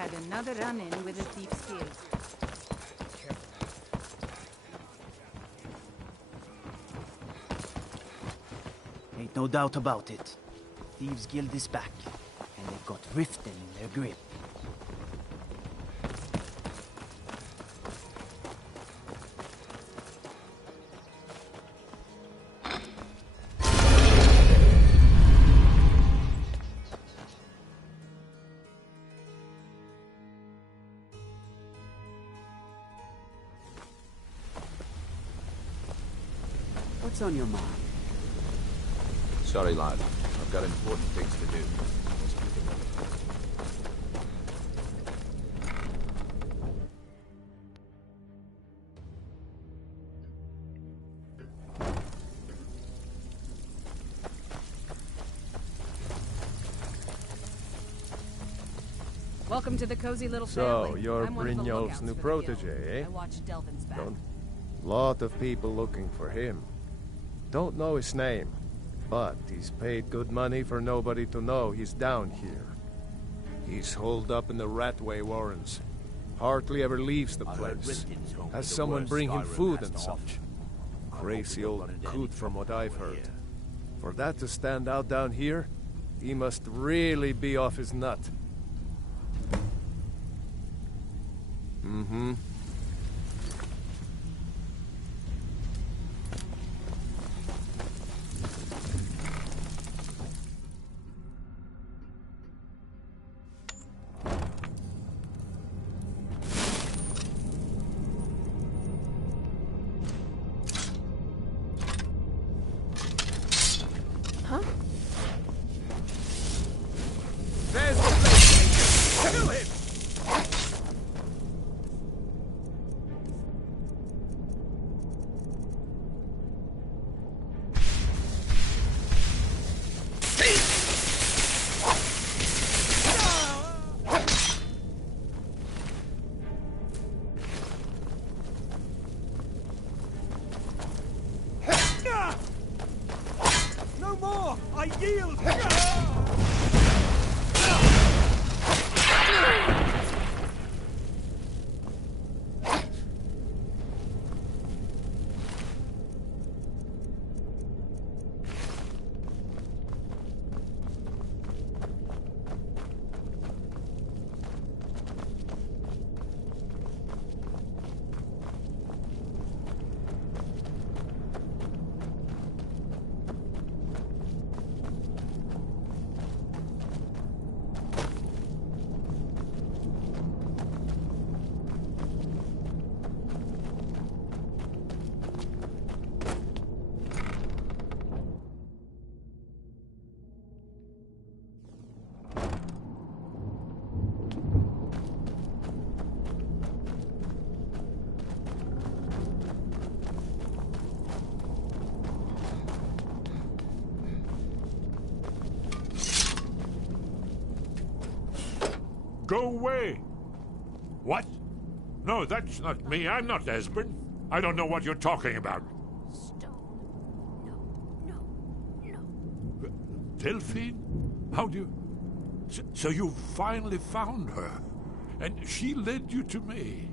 had another run-in with a thief's guild. Ain't no doubt about it. Thieves' Guild is back, and they've got Riften in their grip. What's on your mind? Sorry, lad. I've got important things to do. Welcome to the cozy little family. So, you're I'm one of the Brynjolf's lookouts new for the protege, guild. eh? I watch Delvin's back. Lot of people looking for him. Don't know his name, but he's paid good money for nobody to know he's down here. He's holed up in the Ratway Warrens. Hardly ever leaves the place. Has someone bring him food and such. Crazy old coot from what I've heard. For that to stand out down here, he must really be off his nut. Mm-hmm. Huh? There's the place! Kill him! No more! I yield! Go away! What? No, that's not me. I'm not Esbern. I don't know what you're talking about. Stone. No. Delphine? How do you... So you finally found her. And she led you to me.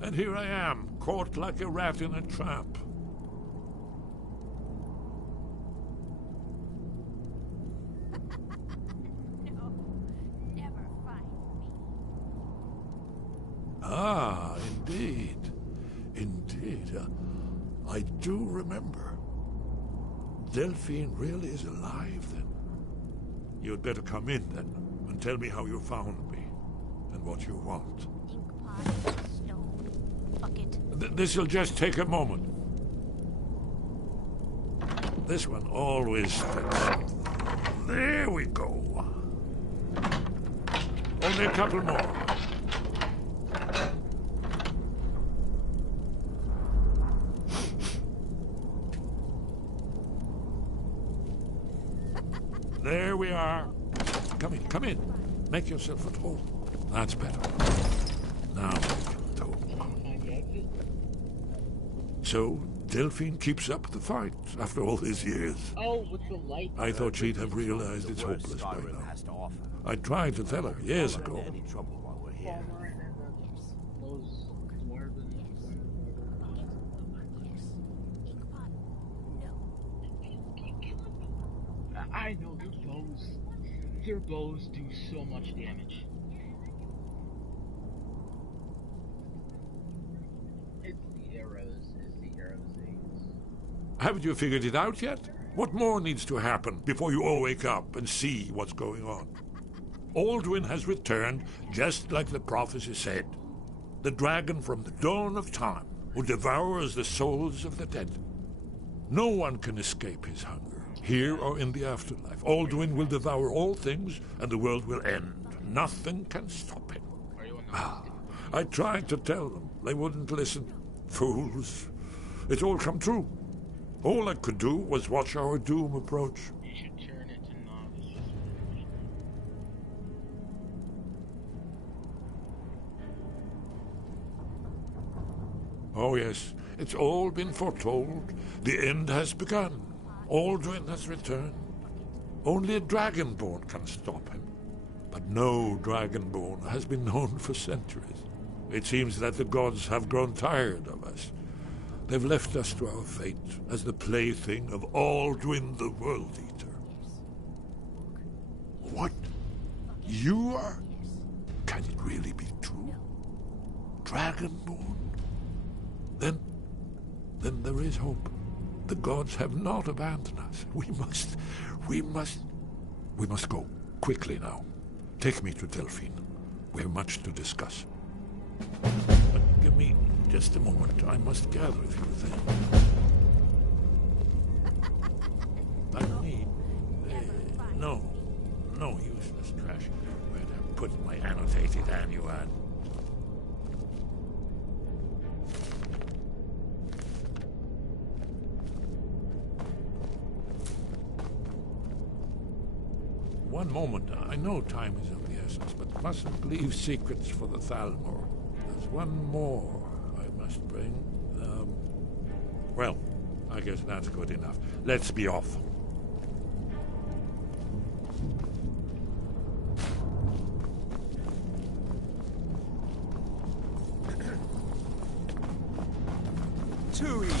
And here I am, caught like a rat in a trap. No. Never find me. Ah, indeed. Indeed. I do remember. Delphine really is alive, then. You'd better come in, then, and tell me how you found me, and what you want. Ink pot, stone, bucket. This'll just take a moment. This one always fits. There we go. Only a couple more. There we are. Come in, come in. Make yourself at home. That's better. Now we can talk. So, Delphine keeps up the fight after all these years. Oh, with the light. I thought she'd have realized it's hopeless by now. I tried to tell her years ago, here. I know their bows do so much damage. It's the arrows, Haven't you figured it out yet? What more needs to happen before you all wake up and see what's going on? Alduin has returned just like the prophecy said. The dragon from the dawn of time who devours the souls of the dead. No one can escape his hunger, here or in the afterlife. Alduin will devour all things and the world will end. Nothing can stop him. I tried to tell them. They wouldn't listen. Fools. It's all come true. All I could do was watch our doom approach. You should turn it to novice. Oh yes, it's all been foretold. The end has begun. Alduin has returned. Only a dragonborn can stop him. But no dragonborn has been known for centuries. It seems that the gods have grown tired of us. They've left us to our fate as the plaything of Alduin the World Eater. What? You are? Can it really be true? Dragonborn? Then there is hope. The gods have not abandoned us. We must go quickly now. Take me to Delphine. We have much to discuss. But give me just a moment. I must gather a few things. I need... no useless trash. Where'd I put my annotated annuad? One moment. I know time is of the essence, but mustn't leave secrets for the Thalmor. There's one more I must bring. Well, I guess that's good enough. Let's be off. Too easy.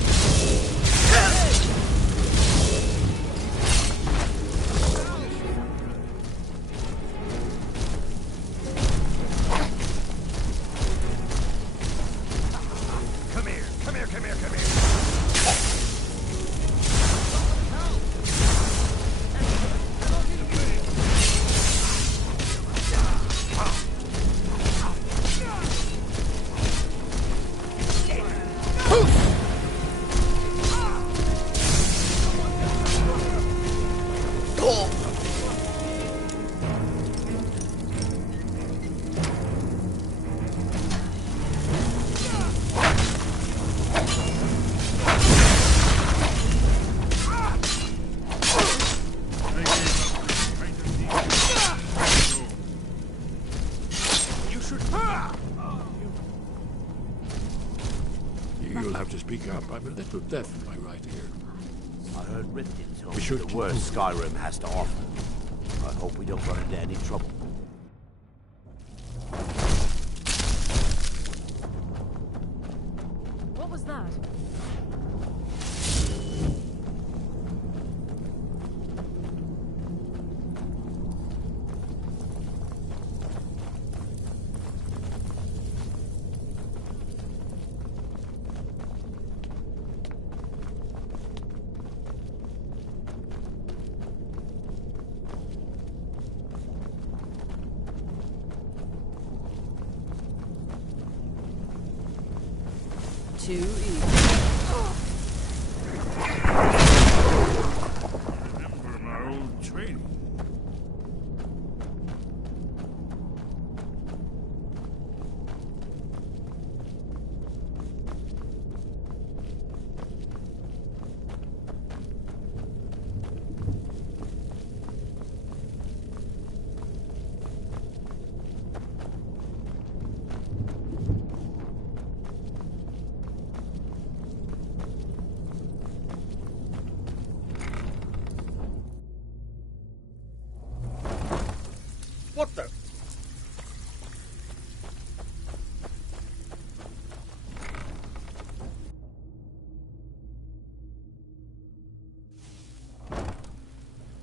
You'll have to speak up. I'm a little deaf in my right ear. I heard Rifkin tell We me should the keep worst Skyrim has to offer. I hope we don't run into any trouble. What was that? Too easy. Remember my old training.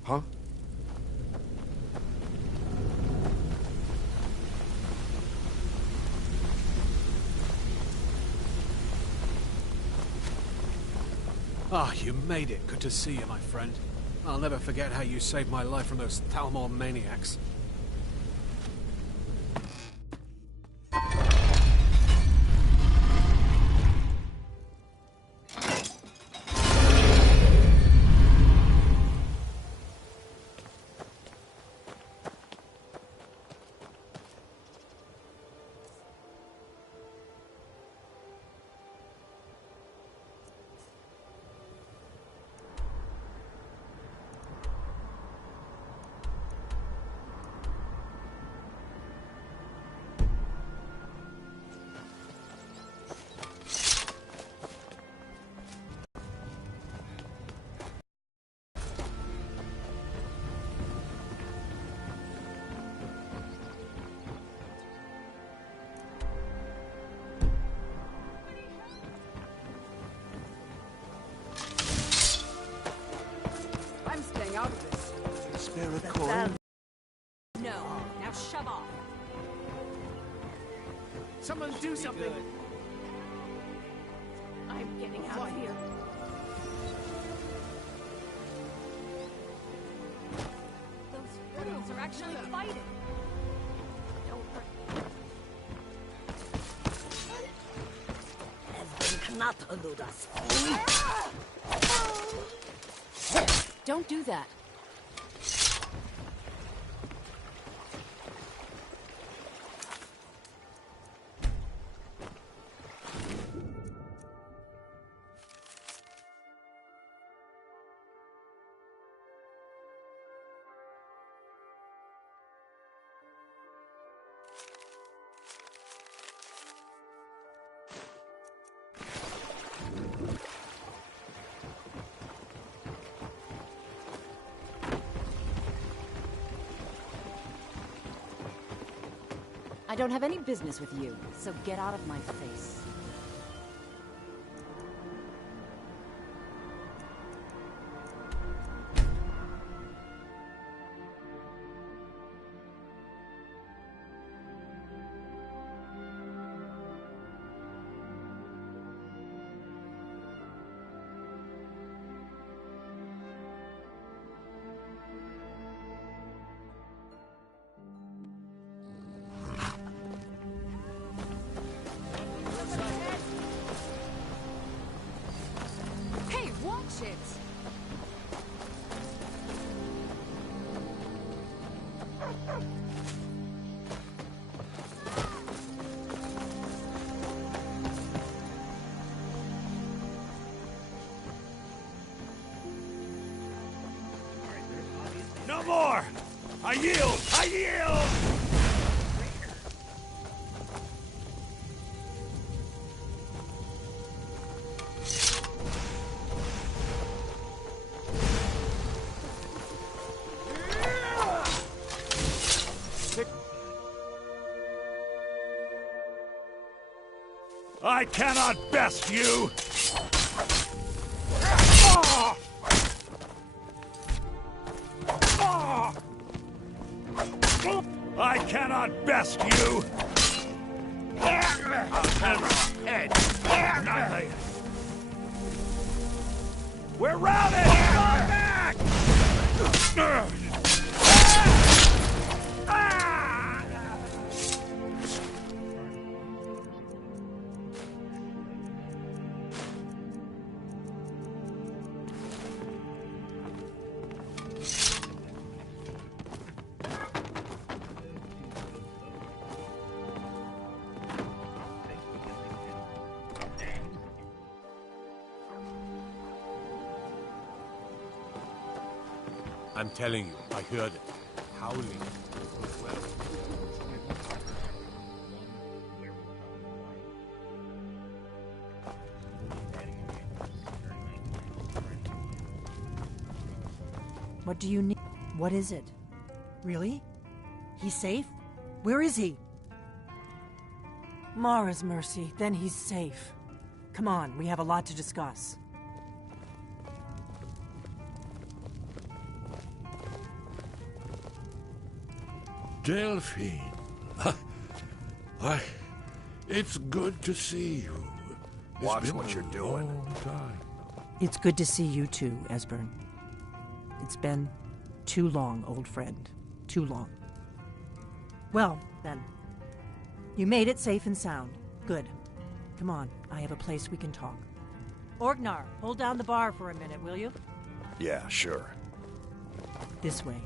Huh? Ah, you made it. Good to see you, my friend. I'll never forget how you saved my life from those Thalmor maniacs. I'm staying out of this. Spare a coin? No. Now shove off. Someone do something! I'm getting out of here. Those fools are actually fighting. Don't hurt. Don't do that. I don't have any business with you, so get out of my face. Hey, watch it! No more! I yield! I yield! I cannot best you! I cannot best you! Head! Nothing! We're routed! Fall back! I'm telling you, I heard it. Howling. What do you need? What is it? Really? He's safe? Where is he? Mara's mercy, then he's safe. Come on, we have a lot to discuss. Delphine. Why, it's good to see you. Watch what you're doing. Long time. It's good to see you too, Esbern. It's been too long, old friend. Too long. Well, then. You made it safe and sound. Good. Come on, I have a place we can talk. Orgnar, hold down the bar for a minute, will you? Yeah, sure. This way.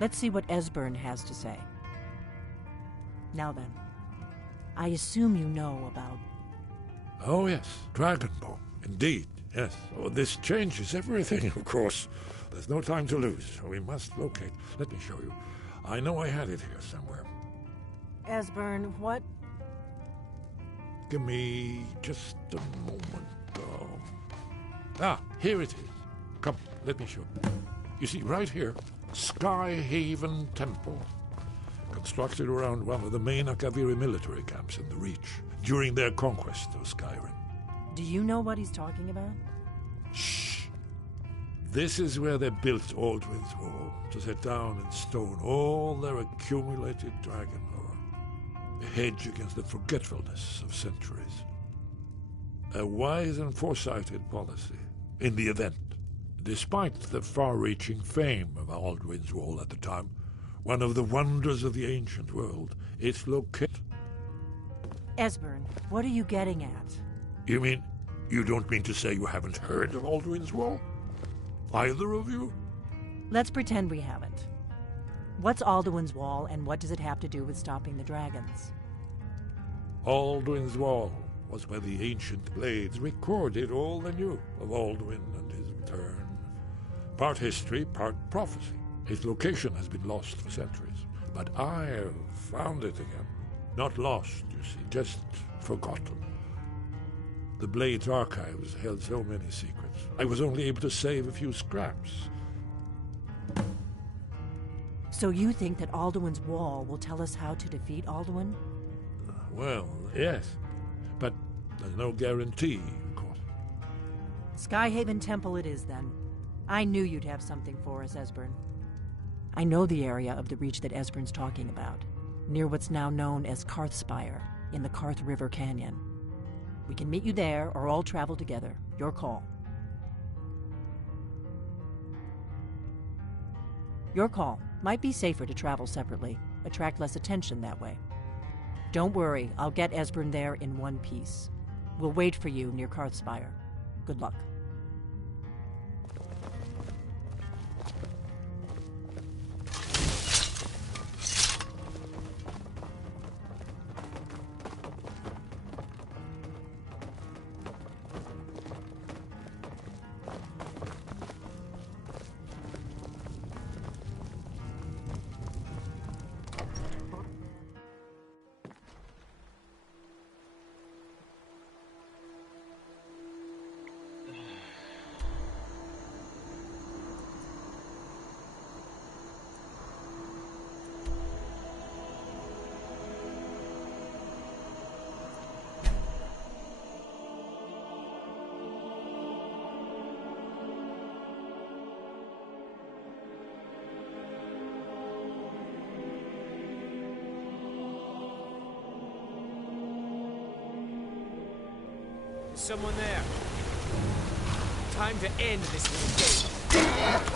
Let's see what Esbern has to say. Now then, I assume you know about... Oh, yes, Dragonbone. Indeed, yes. Oh, this changes everything, of course. There's no time to lose. We must locate. Let me show you. I know I had it here somewhere. Esbern, what? Give me just a moment. Here it is. Come, let me show you. You see, right here, Skyhaven Temple. Constructed around one of the main Akaviri military camps in the Reach during their conquest of Skyrim. Do you know what he's talking about? Shh! This is where they built Aldrin's Wall, to set down in stone all their accumulated dragon lore. A hedge against the forgetfulness of centuries. A wise and foresighted policy, in the event. Despite the far-reaching fame of Aldrin's Wall at the time, one of the wonders of the ancient world, its location... Esbern, what are you getting at? You mean, you don't mean to say you haven't heard of Aldrin's Wall? Either of you? Let's pretend we haven't. What's Alduin's Wall, and what does it have to do with stopping the dragons? Aldrin's Wall was where the ancient blades recorded all they knew of Alduin and his return. Part history, part prophecy. Its location has been lost for centuries, but I have found it again. Not lost, you see, just forgotten. The Blade's archives held so many secrets. I was only able to save a few scraps. So you think that Alduin's Wall will tell us how to defeat Alduin? Well, yes, but there's no guarantee, of course. Skyhaven Temple it is, then. I knew you'd have something for us, Esbern. I know the area of the Reach that Esbern's talking about, near what's now known as Karthspire, in the Karth River Canyon. We can meet you there, or all travel together. Your call. Your call. Might be safer to travel separately. Attract less attention that way. Don't worry, I'll get Esbern there in one piece. We'll wait for you near Karthspire. Good luck. Someone there. Time to end this little game.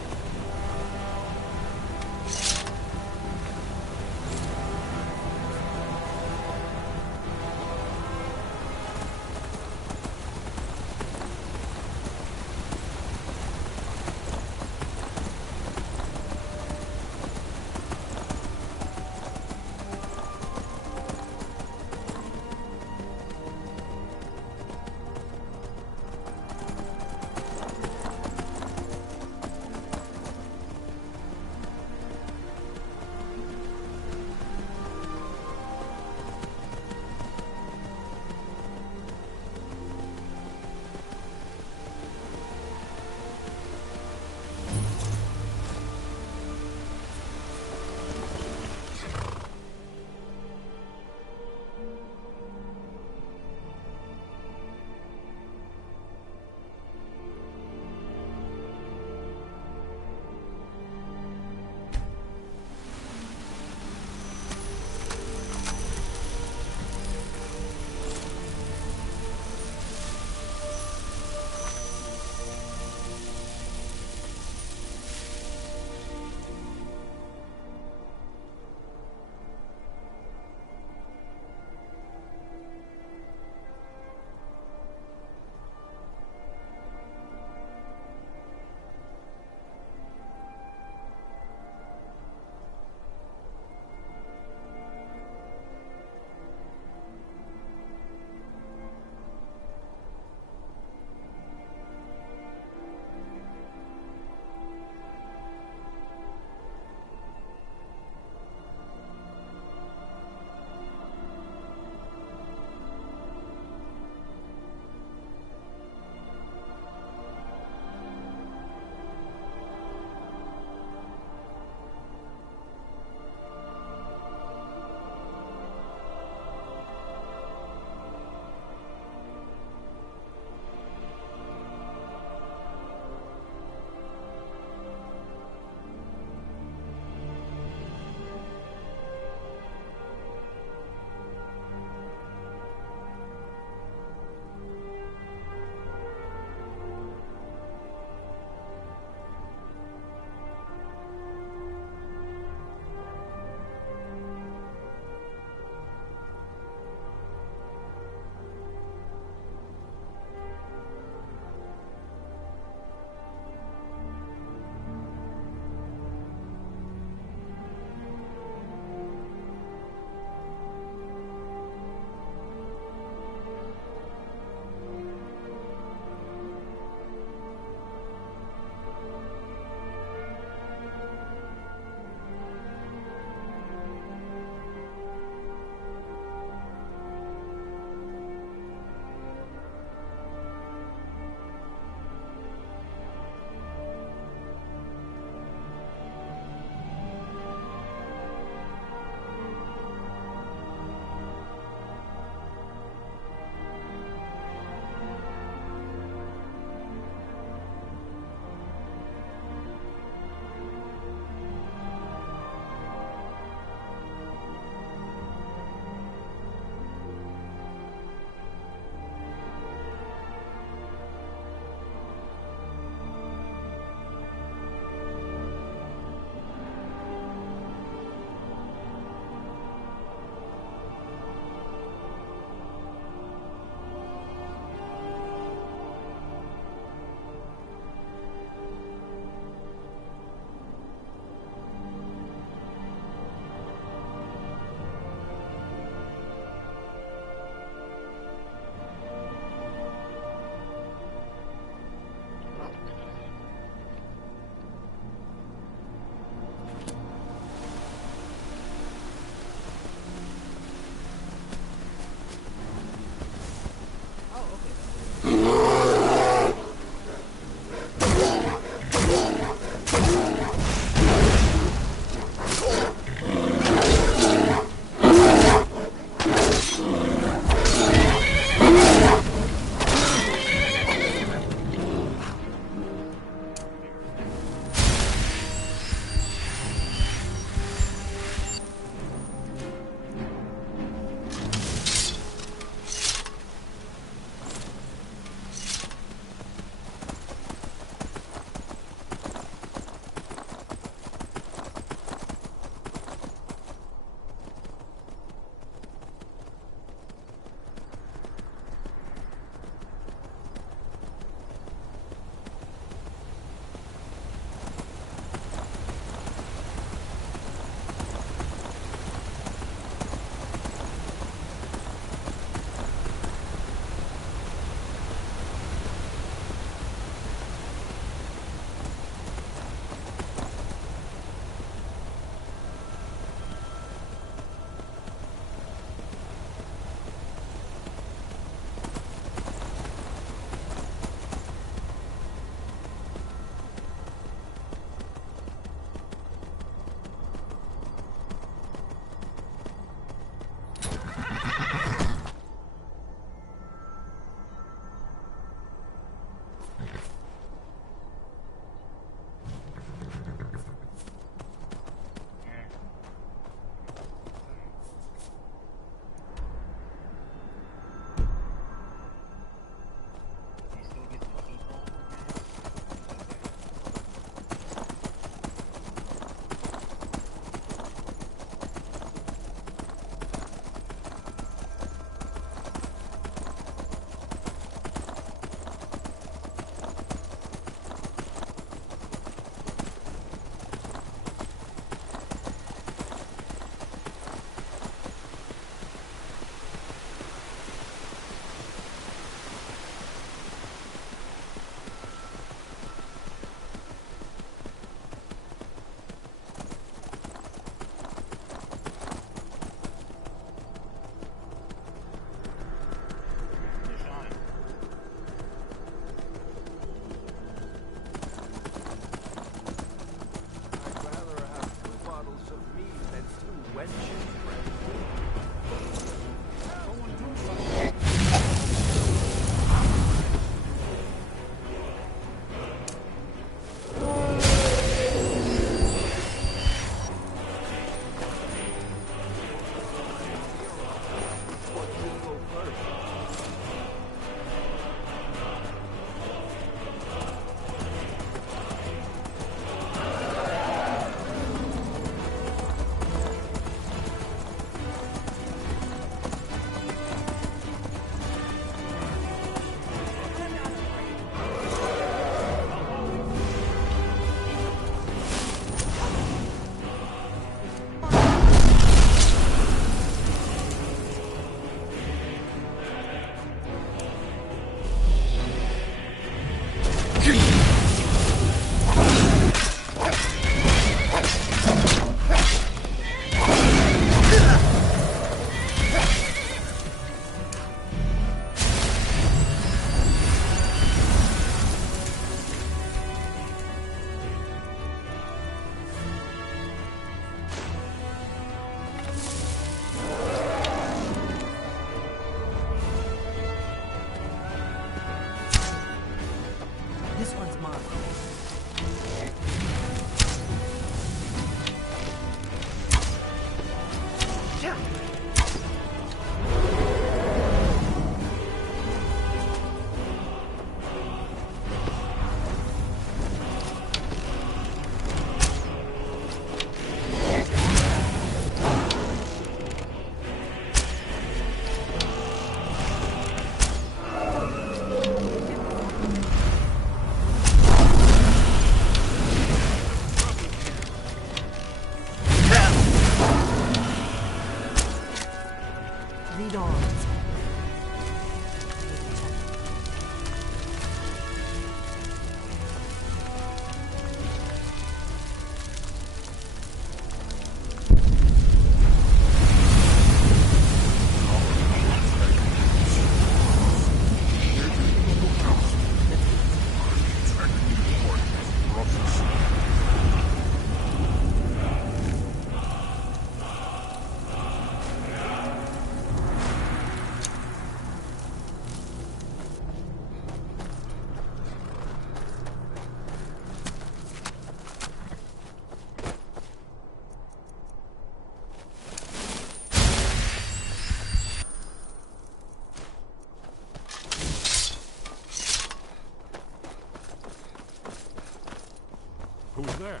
Who's there?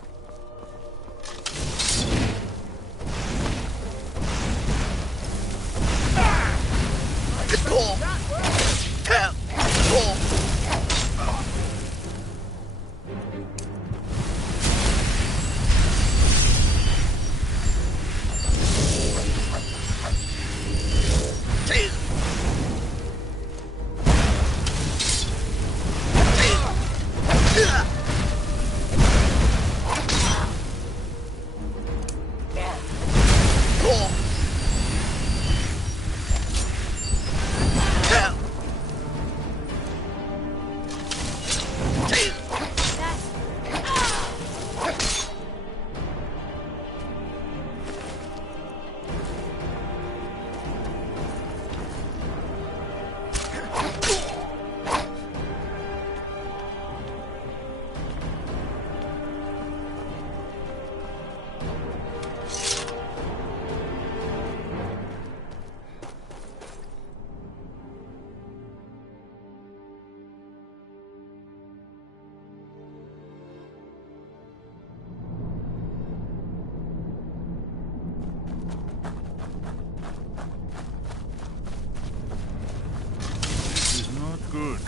Good.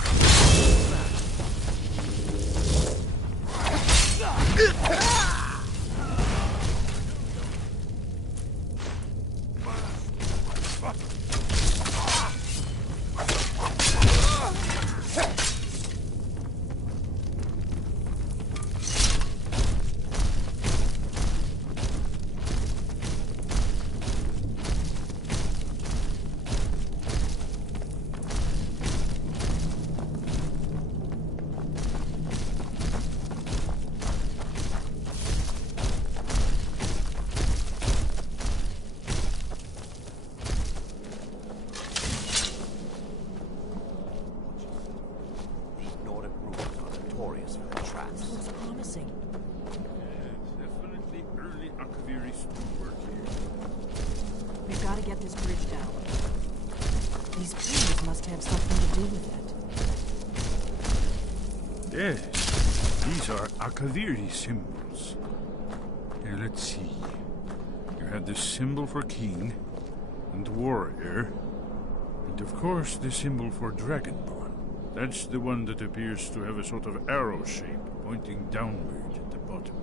We've got to get this bridge down. These pillars must have something to do with it. Yes, these are Akaviri symbols. Here, let's see. You have the symbol for king and warrior, and of course the symbol for dragonborn. That's the one that appears to have a sort of arrow shape pointing downward at the bottom.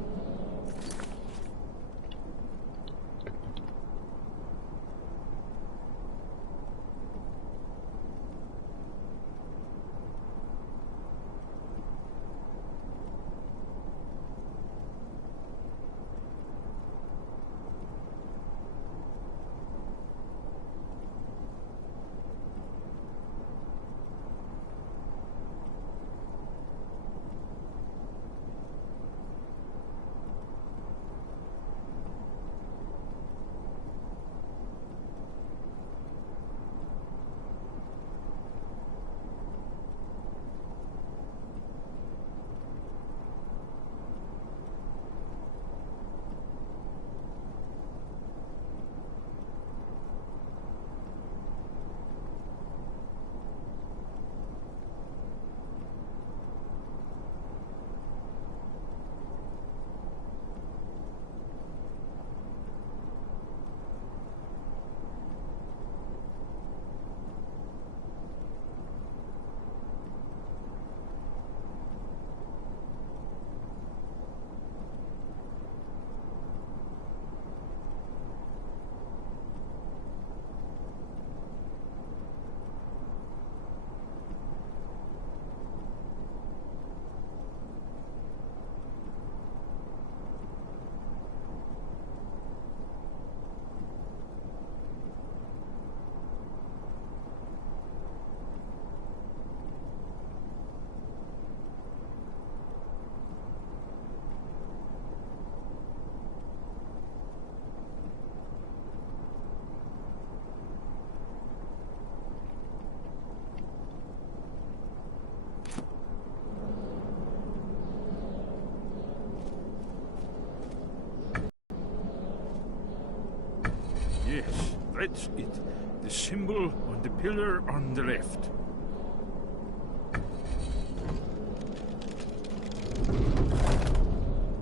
Yes, that's it. The symbol on the pillar on the left.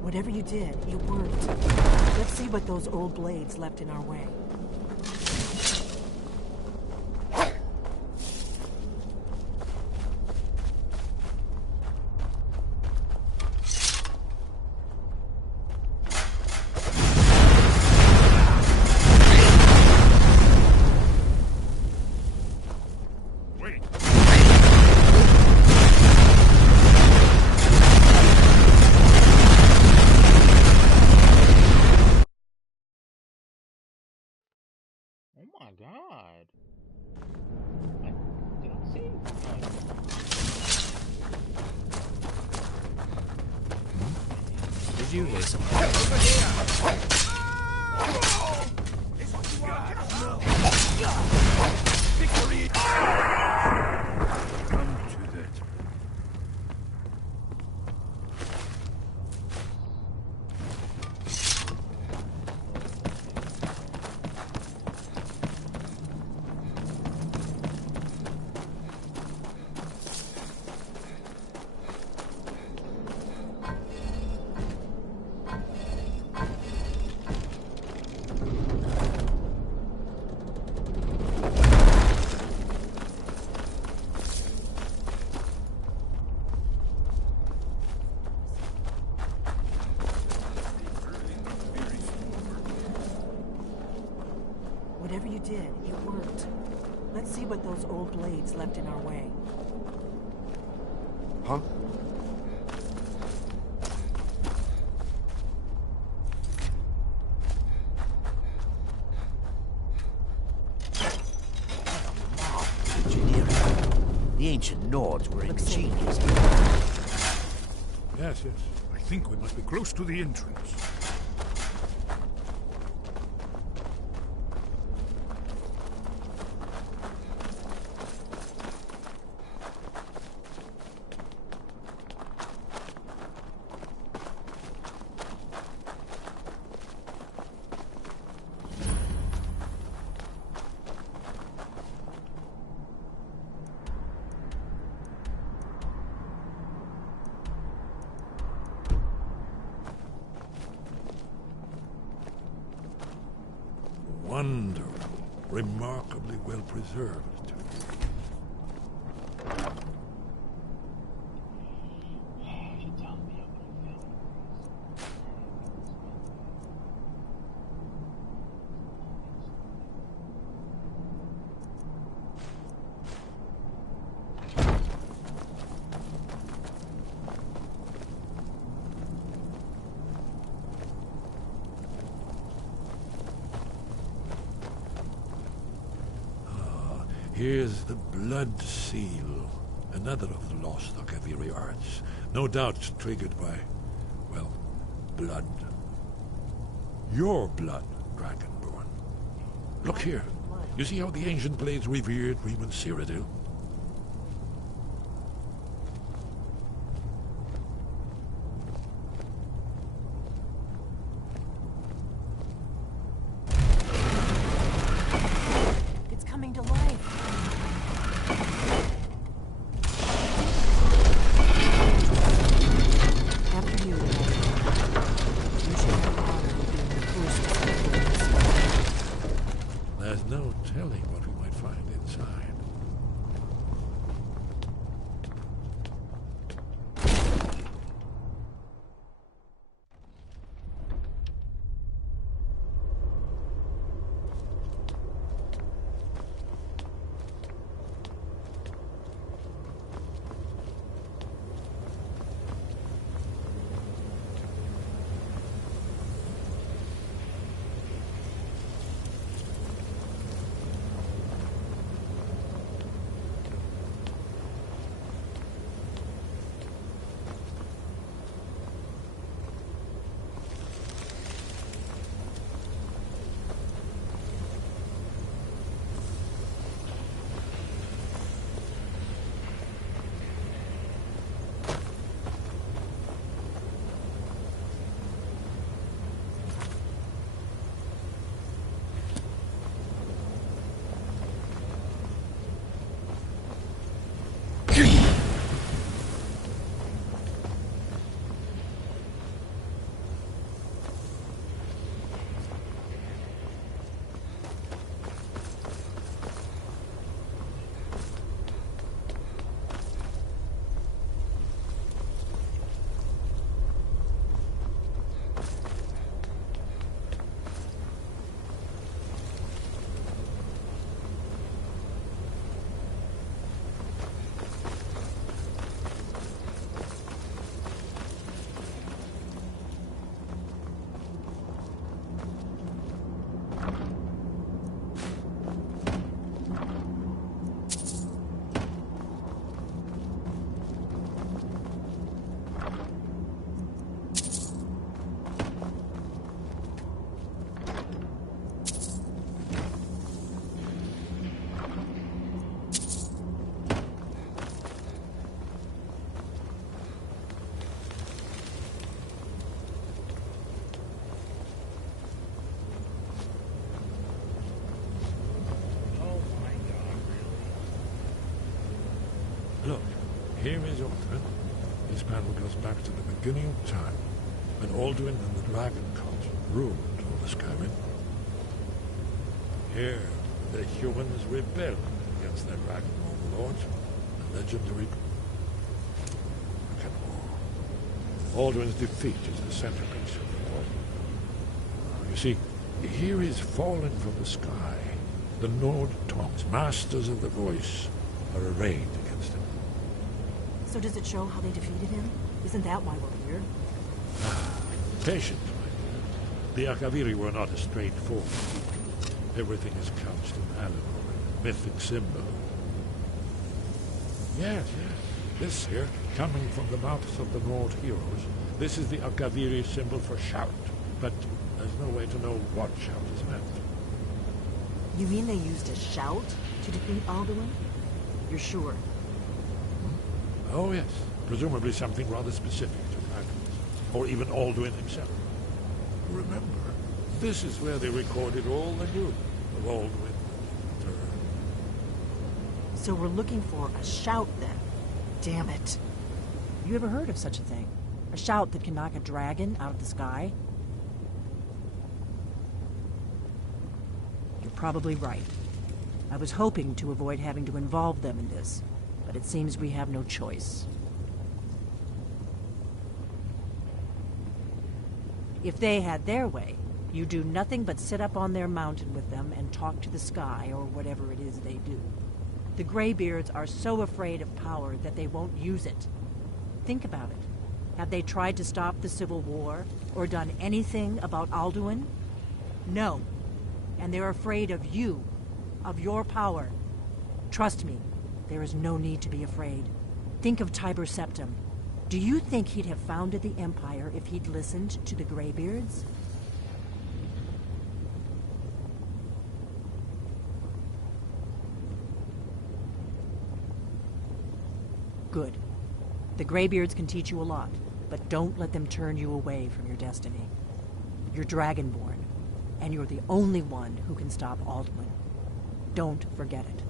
What Whatever you did, it worked. Let's see what those old blades left in our way. Oh my god. Did I see? Did you hear something? Victory! Come to that. Whatever you did, it worked. Let's see what those old blades left in our way. Huh? Engineering. The ancient Nords were ingenious. Yes, yes. I think we must be close to the entrance. Wonderful. Remarkably well preserved, too. You tell me I would have found Here's the Blood Seal, another of the lost Akaviri arts. No doubt triggered by, well, blood. Your blood, Dragonborn. Look here. You see how the ancient blades revered Riemann Cyrodiil? It's coming to life. After you, you should have the honor of being the first to see. There's no telling what we might find inside. Look, here is Alduin. This panel goes back to the beginning of time, when Alduin and the Dragon Cult ruled over Skyrim. Here, the humans rebelled against their dragon overlords, the legendary Dragon War. Alduin's defeat is the centerpiece of the war. You see, here is fallen from the sky. The Nord Tongs, masters of the voice, are arrayed against him. So does it show how they defeated him? Isn't that why we're here? Patient, my dear. The Akaviri were not a straightforward people. Everything is couched in allegory, mythic symbol. Yes. This here, coming from the mouths of the Nord heroes, this is the Akaviri symbol for shout. But there's no way to know what shout is meant. You mean they used a shout to defeat Alduin? You're sure? Oh, yes. Presumably something rather specific to dragons. Or even Alduin himself. Remember, this is where they recorded all the news of Alduin and Tur. So we're looking for a shout, then. Damn it. You ever heard of such a thing? A shout that can knock a dragon out of the sky? You're probably right. I was hoping to avoid having to involve them in this, but it seems we have no choice. If they had their way, you do nothing but sit up on their mountain with them and talk to the sky or whatever it is they do. The Greybeards are so afraid of power that they won't use it. Think about it. Have they tried to stop the Civil War or done anything about Alduin? No. And they're afraid of you, of your power. Trust me, there is no need to be afraid. Think of Tiber Septim. Do you think he'd have founded the Empire if he'd listened to the Greybeards? Good. The Greybeards can teach you a lot, but don't let them turn you away from your destiny. You're Dragonborn, and you're the only one who can stop Alduin. Don't forget it.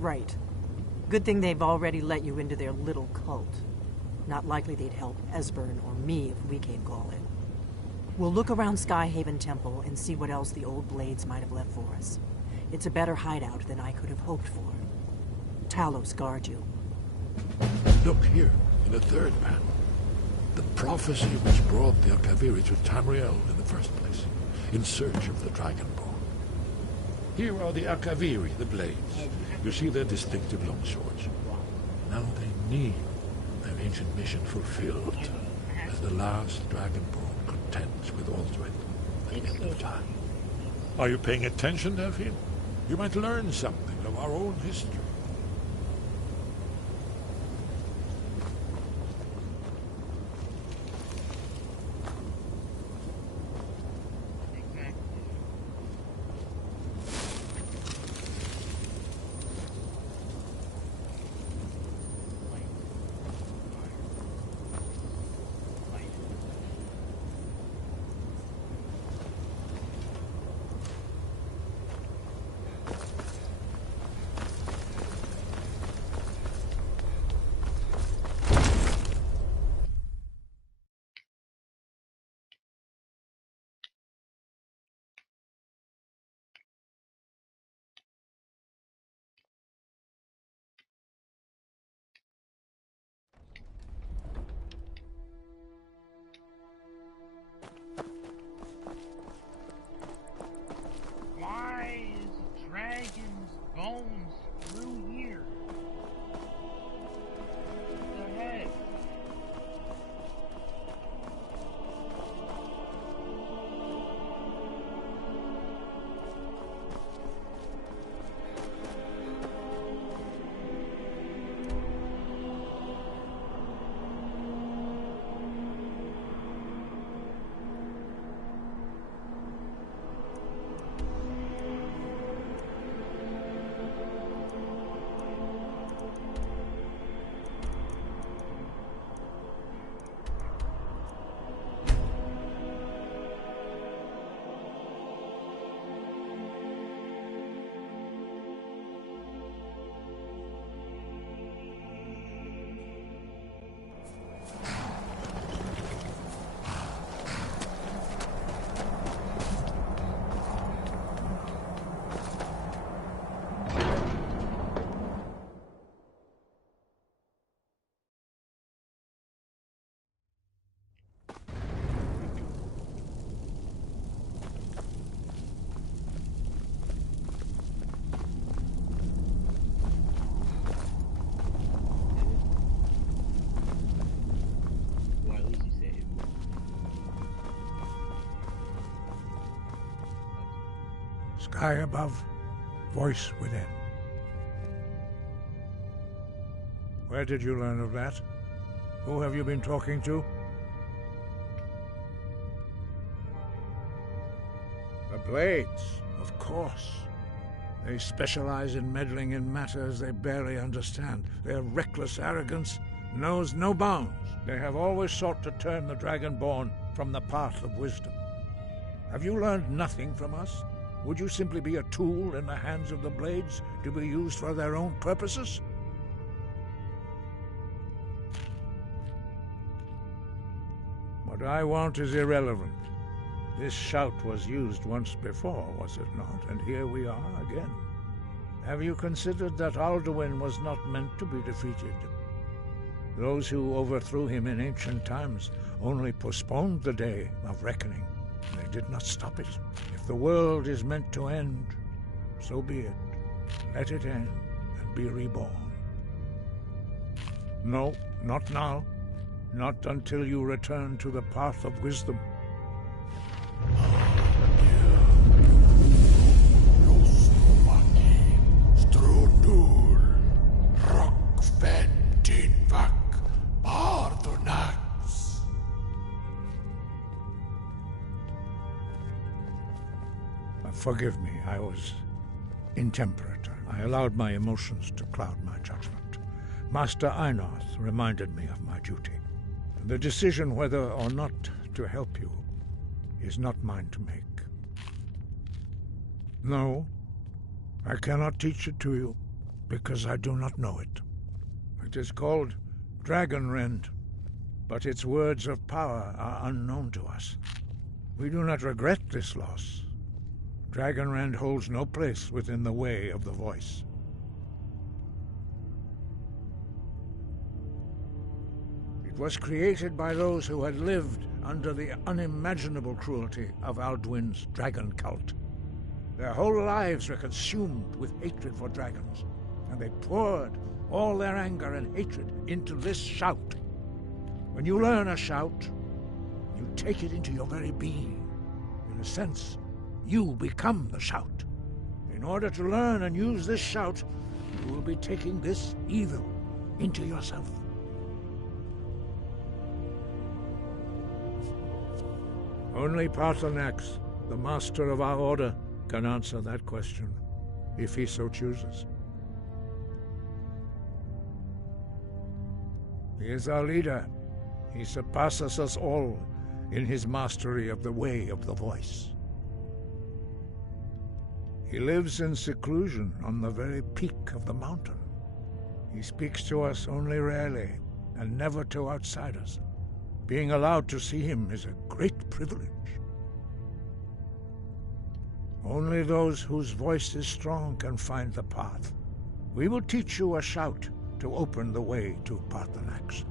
Right. Good thing they've already let you into their little cult. Not likely they'd help Esbern or me if we came calling. We'll look around Skyhaven Temple and see what else the old Blades might have left for us. It's a better hideout than I could have hoped for. Talos guard you. Look here, in the third panel. The prophecy which brought the Akaviri to Tamriel in the first place, in search of the Dragonborn. Here are the Akaviri, the Blades. You see their distinctive longswords. Now they need their ancient mission fulfilled, as the last Dragonborn contends with Alduin at the end of time. Are you paying attention, Delphine? You might learn something of our own history. Sky above, voice within. Where did you learn of that? Who have you been talking to? The Blades, of course. They specialize in meddling in matters they barely understand. Their reckless arrogance knows no bounds. They have always sought to turn the Dragonborn from the path of wisdom. Have you learned nothing from us? Would you simply be a tool in the hands of the Blades to be used for their own purposes? What I want is irrelevant. This shout was used once before, was it not? And here we are again. Have you considered that Alduin was not meant to be defeated? Those who overthrew him in ancient times only postponed the day of reckoning. They did not stop it. If the world is meant to end, so be it. Let it end and be reborn. No, not now. Not until you return to the path of wisdom. Forgive me, I was intemperate. I allowed my emotions to cloud my judgment. Master Einarth reminded me of my duty. The decision whether or not to help you is not mine to make. No, I cannot teach it to you, because I do not know it. It is called Dragonrend, but its words of power are unknown to us. We do not regret this loss. Dragonrend holds no place within the way of the voice. It was created by those who had lived under the unimaginable cruelty of Alduin's dragon cult. Their whole lives were consumed with hatred for dragons, and they poured all their anger and hatred into this shout. When you learn a shout, you take it into your very being. In a sense, you become the shout. In order to learn and use this shout, you will be taking this evil into yourself. Only Paarthurnax, the master of our order, can answer that question, if he so chooses. He is our leader. He surpasses us all in his mastery of the way of the voice. He lives in seclusion on the very peak of the mountain. He speaks to us only rarely, and never to outsiders. Being allowed to see him is a great privilege. Only those whose voice is strong can find the path. We will teach you a shout to open the way to Paarthurnax.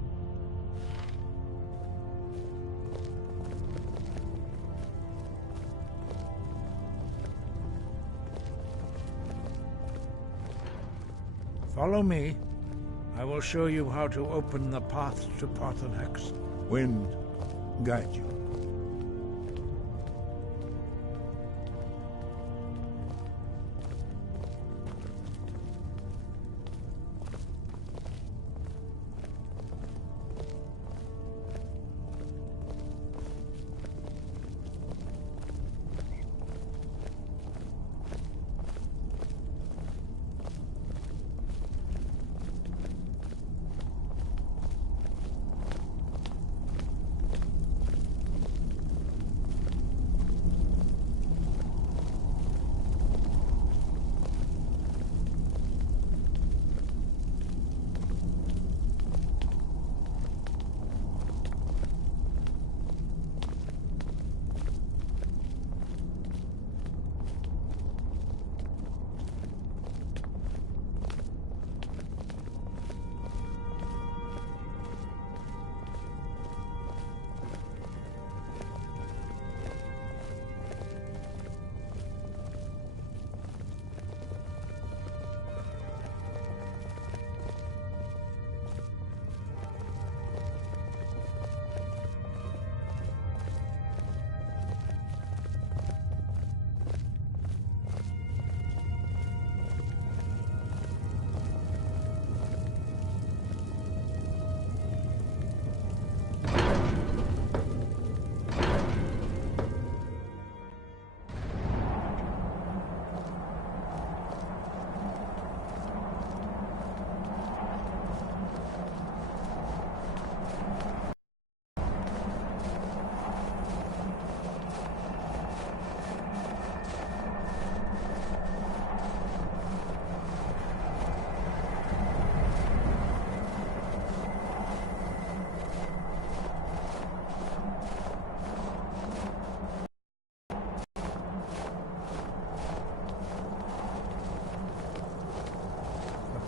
Follow me. I will show you how to open the path to Paarthurnax. Wind, guide you.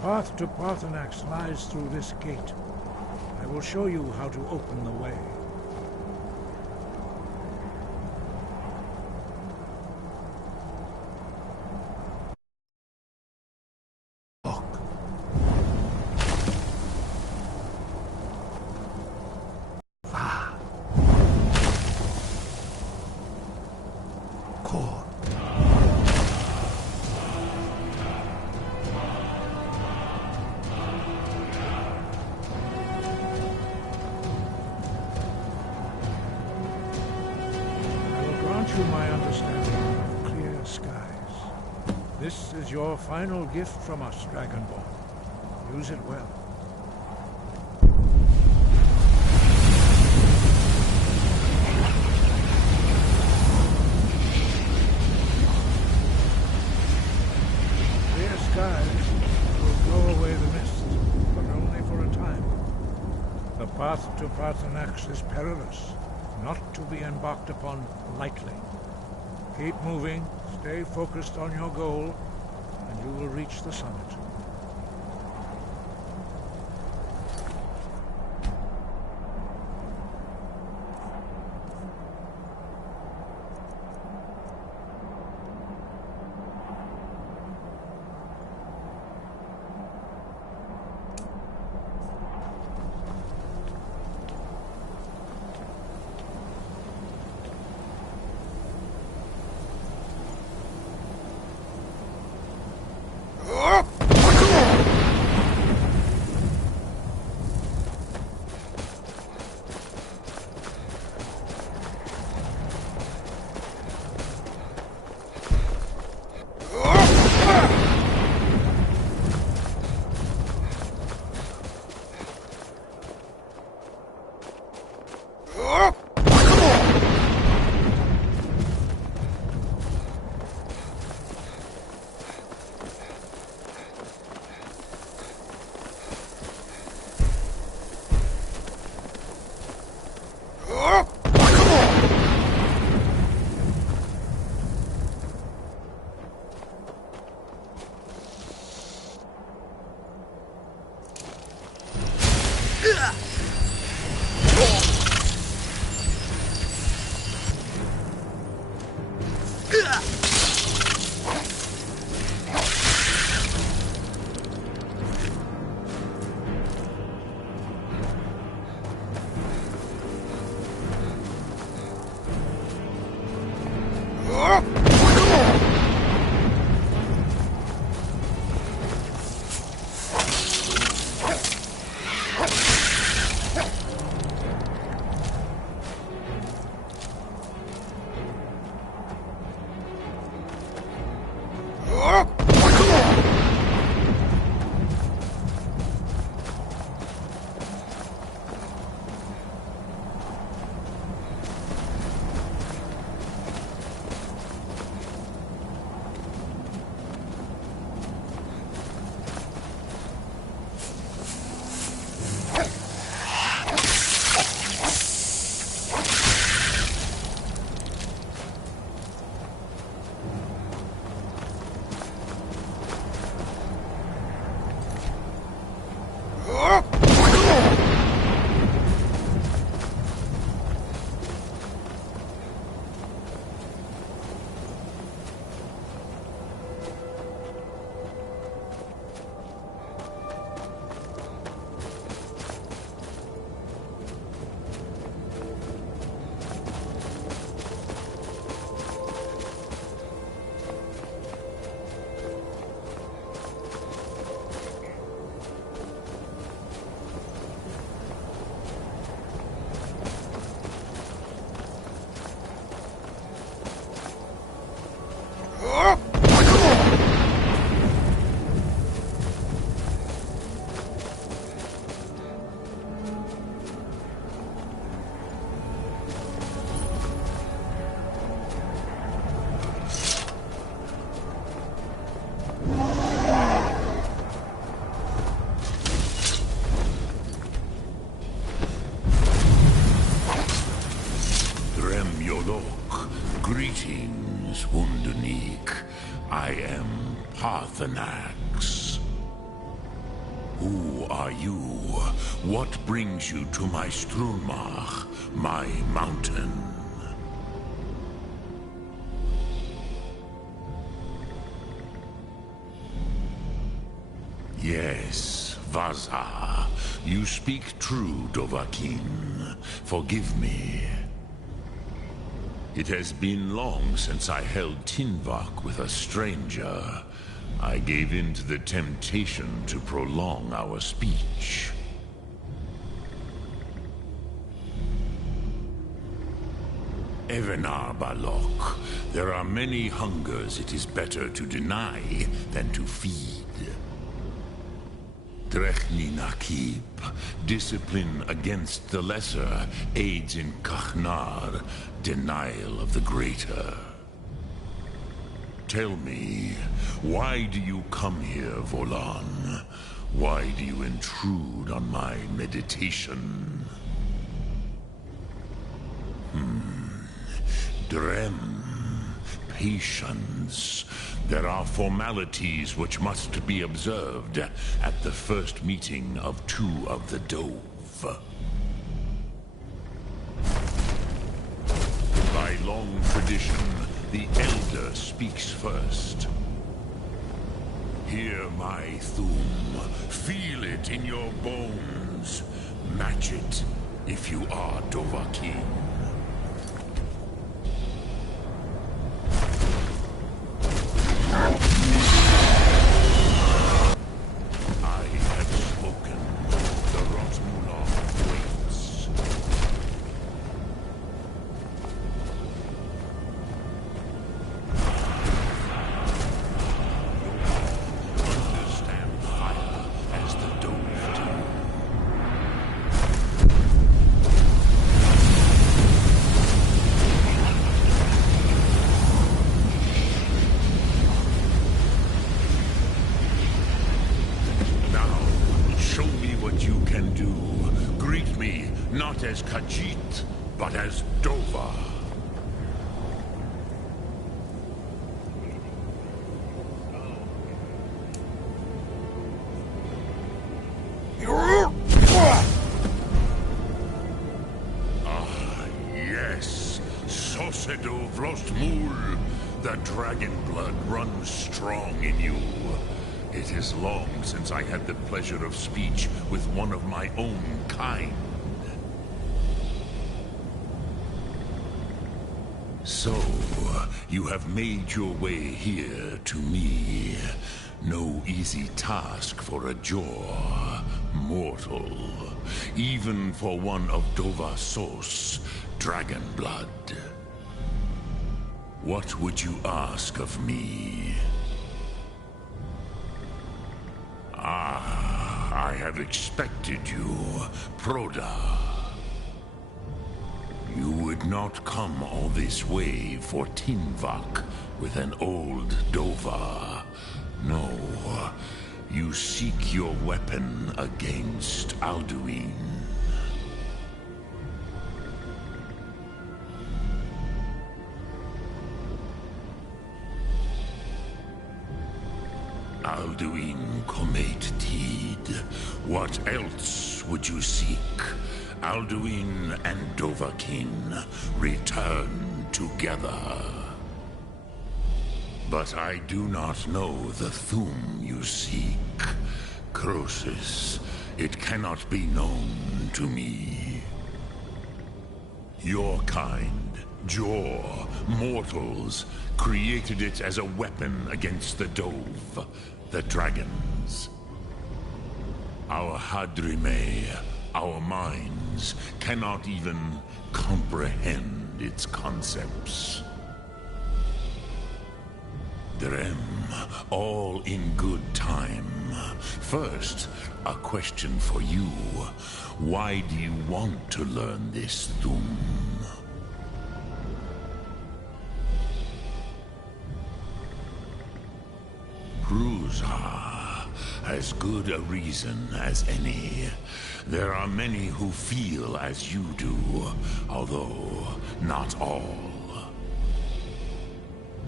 path to Parthenax lies through this gate. I will show you how to open the way. My understanding of clear skies. This is your final gift from us, Dragonborn. Use it well. Clear skies will blow away the mist, but only for a time. The path to Parthenax is perilous, not to be embarked upon lightly. Keep moving, stay focused on your goal, and you will reach the summit. Greetings, Wunderneek. I am Parthenax. Who are you? What brings you to my Strunmach, my mountain? Yes, Vaza. You speak true, Dovahkiin. Forgive me. It has been long since I held Tinvak with a stranger. I gave in to the temptation to prolong our speech. Evenar Balok, there are many hungers it is better to deny than to feed. Drechni Nakib, discipline against the lesser, aids in Kachnar, denial of the greater. Tell me, why do you come here, Volan? Why do you intrude on my meditation? Drem, patience. There are formalities which must be observed at the first meeting of two of the Dove. By long tradition, the Elder speaks first. Hear my Thum. Feel it in your bones. Match it if you are Dovahkiin. Not as Khajiit, but as Dova. Ah, yes. Sosedo Vrostmul. The dragon blood runs strong in you. It is long since I had the pleasure of speech with one of my own kind. So, you have made your way here to me. No easy task for a jaw, mortal. Even for one of Dova Sos, dragon blood. What would you ask of me? Ah, I have expected you, Proda. You would not come all this way for Tinvak with an old Dova. No, you seek your weapon against Alduin. Alduin Comet Tid. What else would you seek? Alduin and Dovahkiin return together. But I do not know the Thum you seek. Croesus, it cannot be known to me. Your kind, Jor, mortals, created it as a weapon against the Dove, the dragons. Our Hadrime, our minds, cannot even comprehend its concepts. Drem, all in good time. First, a question for you. Why do you want to learn this Thum? Prusa, as good a reason as any. There are many who feel as you do, although not all.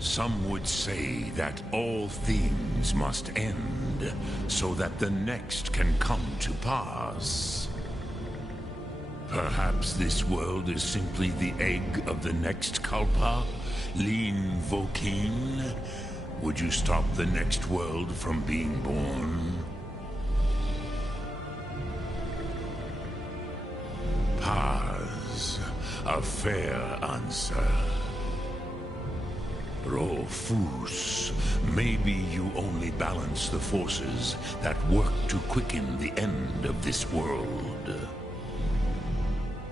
Some would say that all things must end so that the next can come to pass. Perhaps this world is simply the egg of the next Kalpa, Lean Vokin. Would you stop the next world from being born? Paz, a fair answer. Rofus, maybe you only balance the forces that work to quicken the end of this world.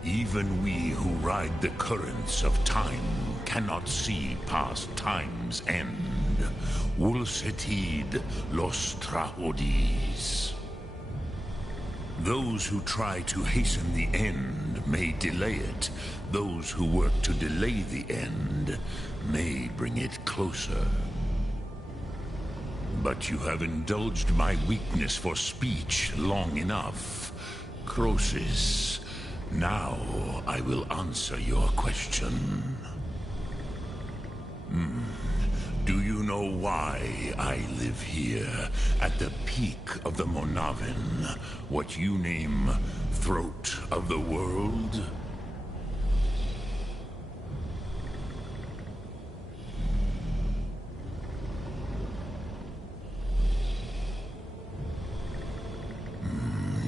Even we who ride the currents of time cannot see past time's end. Wulsetid los trahodis. Those who try to hasten the end may delay it. Those who work to delay the end may bring it closer. But you have indulged my weakness for speech long enough. Croesus, now I will answer your question. Do you know why I live here, at the peak of the Monavin, what you name throat of the world?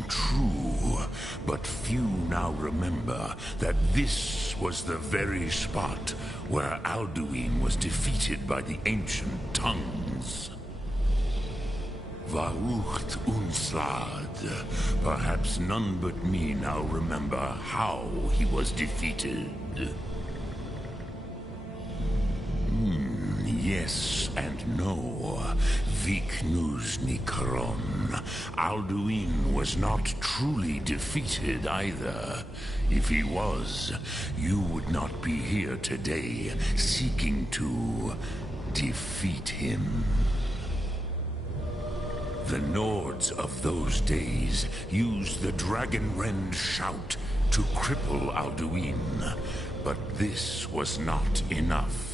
True, but few now remember that this was the very spot where Alduin was defeated by the ancient tongues. Varucht Unslad. Perhaps none but me now remember how he was defeated. Yes and no. Viknus Nikaron. Alduin was not truly defeated either. If he was, you would not be here today seeking to defeat him. The Nords of those days used the Dragonrend shout to cripple Alduin, but this was not enough.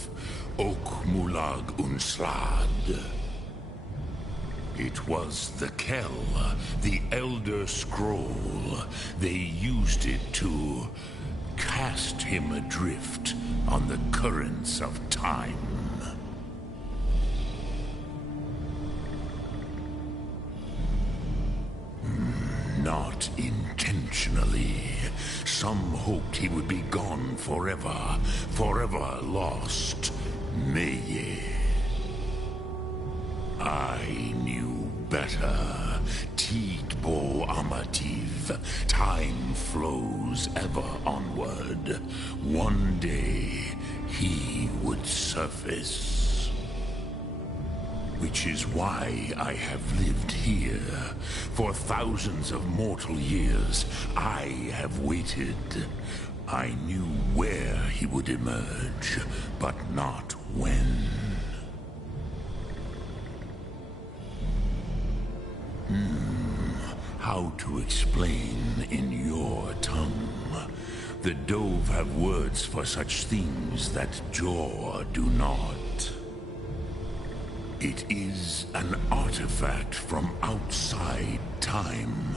Ok Mulag Unslad. It was the Kell, the Elder Scroll. They used it to cast him adrift on the currents of time. Not intentionally. Some hoped he would be gone forever, forever lost. Nay. I knew better. Tidbo Amativ. Time flows ever onward. One day, he would surface. Which is why I have lived here. For thousands of mortal years, I have waited. I knew where he would emerge, but not when. How to explain in your tongue? The Dove have words for such things that Jor do not. It is an artifact from outside time.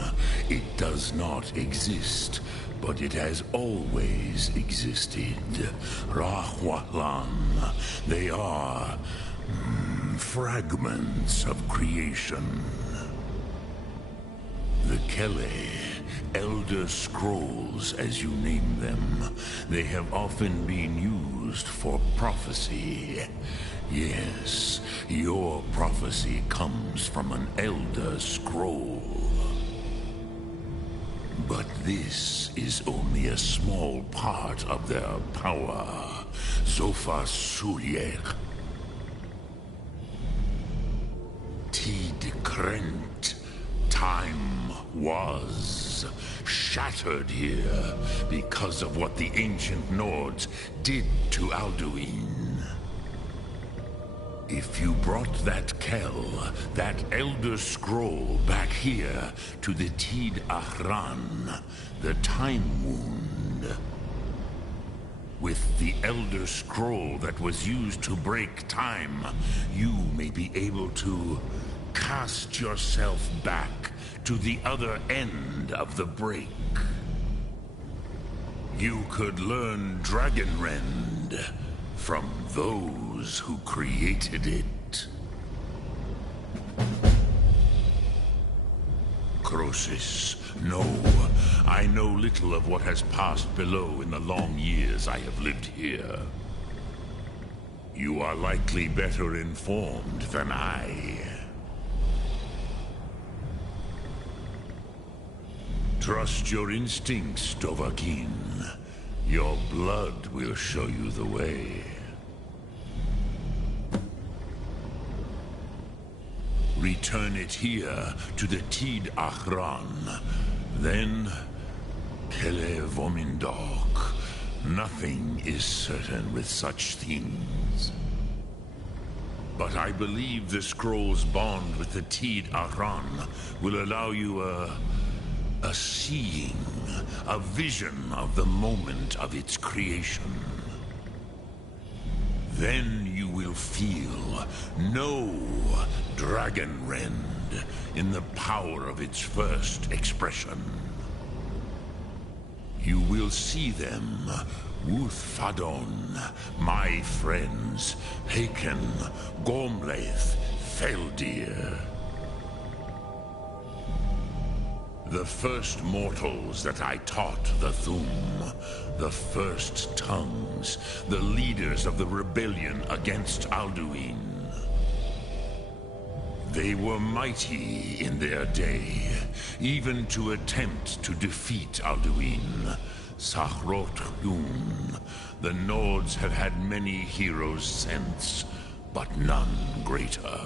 It does not exist, but it has always existed. Rahwalan. They are fragments of creation. The Kele, Elder Scrolls as you name them, they have often been used for prophecy. Yes, your prophecy comes from an Elder Scroll. But this is only a small part of their power. Zofa Sulier. Tid Krent. Time was shattered here because of what the ancient Nords did to Alduin. If you brought that Kell, that Elder Scroll back here to the Tid Ahran, the Time Wound, With the Elder Scroll that was used to break time, you may be able to cast yourself back to the other end of the break. You could learn Dragonrend from those who created it. Croesus, no. I know little of what has passed below in the long years I have lived here. You are likely better informed than I. Trust your instincts, Dovahkiin. Your blood will show you the way. Return it here to the Tid Achran. Then, Kele Vomindok. Nothing is certain with such things. But I believe the scroll's bond with the Tid Achran will allow you a seeing, a vision of the moment of its creation. Then you will feel, know Dragonrend in the power of its first expression. You will see them, Wuthfadon, my friends, Haken, Gormlaith, Feldir. The first mortals that I taught the Thum, the first tongues, the leaders of the rebellion against Alduin. They were mighty in their day, even to attempt to defeat Alduin. Sahrot-Yun. The Nords have had many heroes since, but none greater.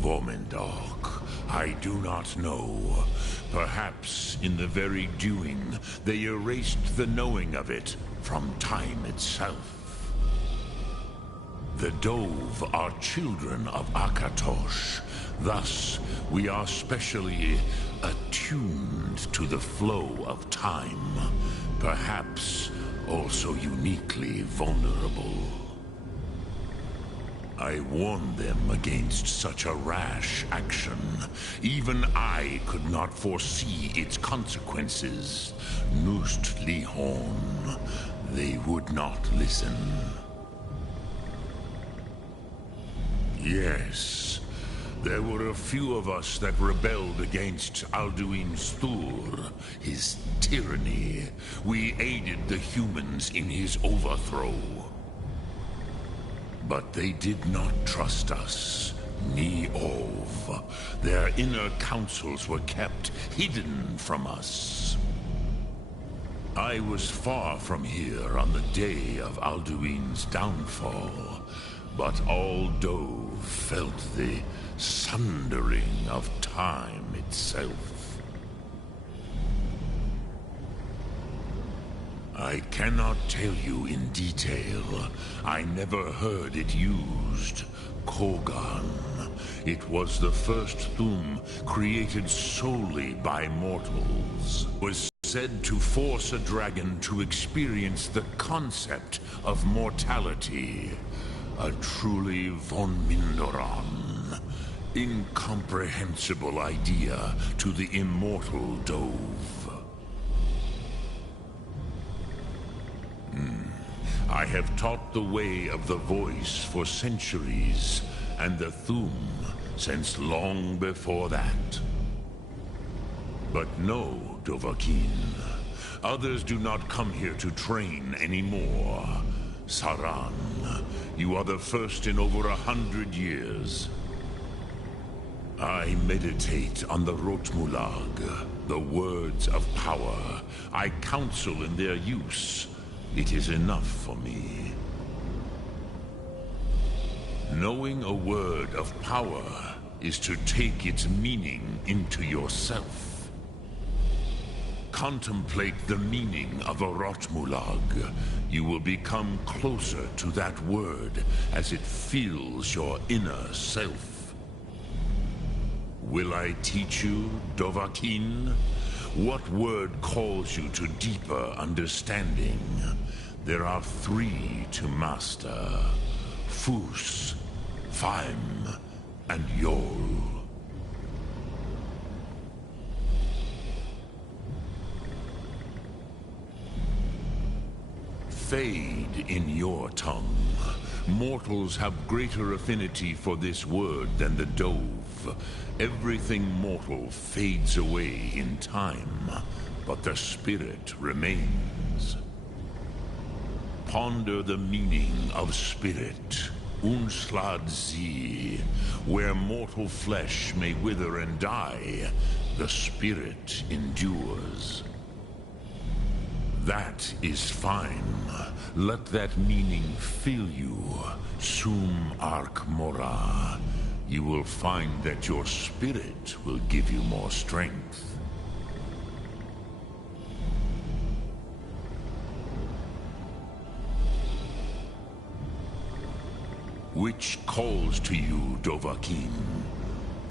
Vomindok, I do not know. Perhaps in the very doing, they erased the knowing of it from time itself. The Dove are children of Akatosh. Thus, we are specially attuned to the flow of time. Perhaps also uniquely vulnerable. I warned them against such a rash action. Even I could not foresee its consequences. Nust Lihorn. They would not listen. Yes, there were a few of us that rebelled against Alduin Stur, his tyranny. We aided the humans in his overthrow. But they did not trust us, ni Ov. Their inner councils were kept hidden from us. I was far from here on the day of Alduin's downfall, but all Dove felt the sundering of time itself. I cannot tell you in detail. I never heard it used. Kogan. It was the first Thum created solely by mortals. Was said to force a dragon to experience the concept of mortality. A truly von Mindoran. Incomprehensible idea to the immortal Dove. I have taught the way of the voice for centuries, and the Thum since long before that. But no, Dovahkiin. Others do not come here to train anymore. Saran, you are the first in over 100 years. I meditate on the Rotmulag, the words of power. I counsel in their use. It is enough for me. Knowing a word of power is to take its meaning into yourself. Contemplate the meaning of a Rotmulag. You will become closer to that word as it fills your inner self. Will I teach you, Dovahkiin? What word calls you to deeper understanding? There are 3 to master. Fus, Faim, and Yol. Fade in your tongue. Mortals have greater affinity for this word than the Dove. Everything mortal fades away in time, but the spirit remains. Ponder the meaning of spirit, Unslad Zi. Where mortal flesh may wither and die, the spirit endures. That is fine. Let that meaning fill you, Sum Ark Mora. You will find that your spirit will give you more strength. Which calls to you, Dovahkiin?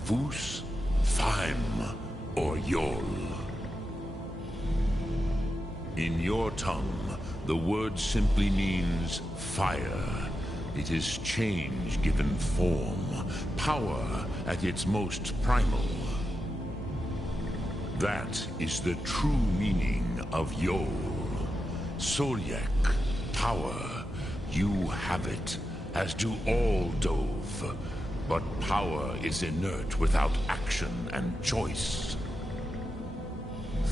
Fus, Faim, or Yol? In your tongue, the word simply means fire. It is change given form, power at its most primal. That is the true meaning of Yol. Solyek, power. You have it, as do all Dove. But power is inert without action and choice.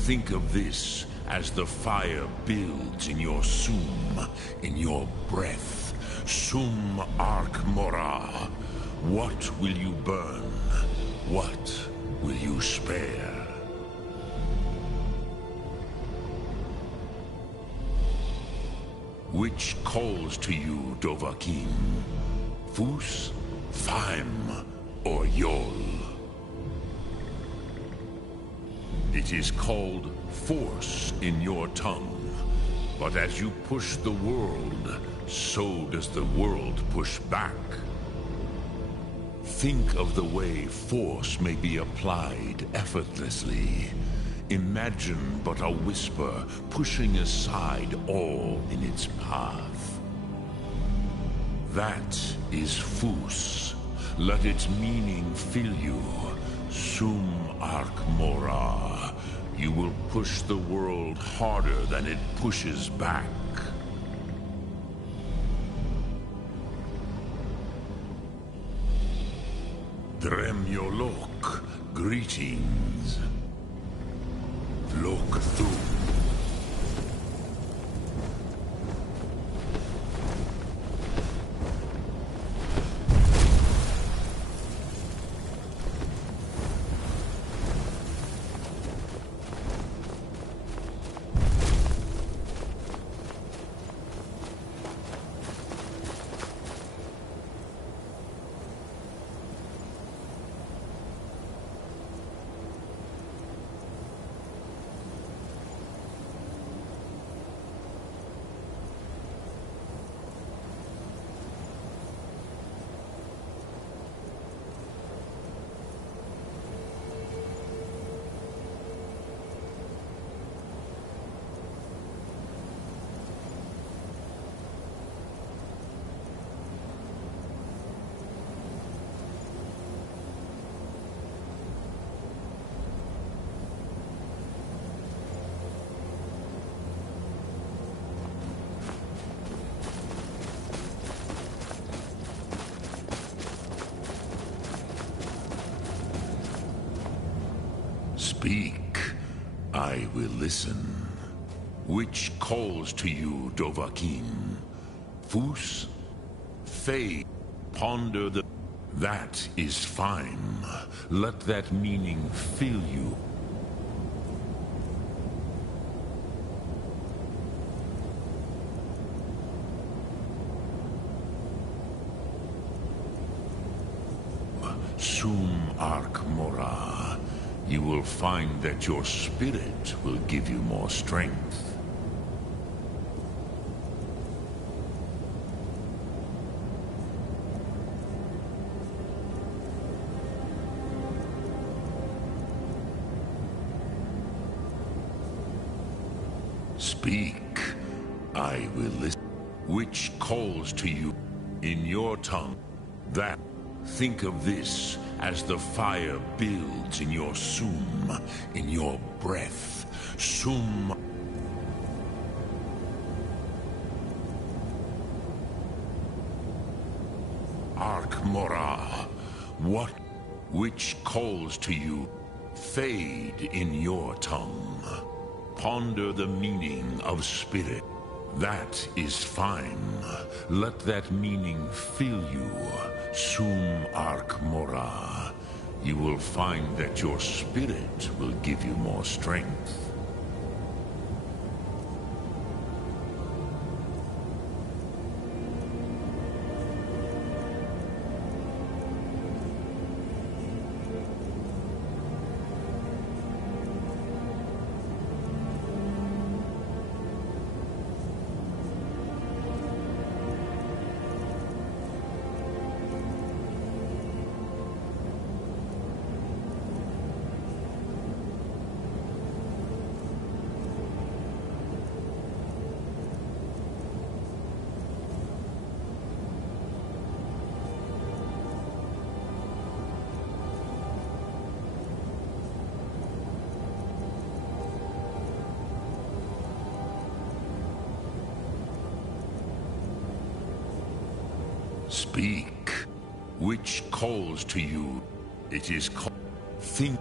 Think of this as the fire builds in your Sum, in your breath. Sum Ark Mora. What will you burn? What will you spare? Which calls to you, Dovahkiin? Fus, Faim, or Yol? It is called force in your tongue. But as you push the world, so does the world push back. Think of the way force may be applied effortlessly. Imagine but a whisper pushing aside all in its path. That is Fus. Let its meaning fill you. Sum Ark Mora. You will push the world harder than it pushes back. Dremyolok, greetings. Vlok Thum. Speak, I will listen. Which calls to you, Dovahkiin? Fus? Fade. Ponder the... That is fine. Let that meaning fill you. Sum Ark Mora. You will find that your spirit will give you more strength. Speak. I will listen. Which calls to you in your tongue. That. Think of this as the fire builds in your sum, in your breath. Sum. Arkmora. What? Which calls to you. Fade in your tongue. Ponder the meaning of spirit. That is fine. Let that meaning fill you. Sum Arkmora. You will find that your spirit will give you more strength. Speak. Which calls to you. It is called. Think.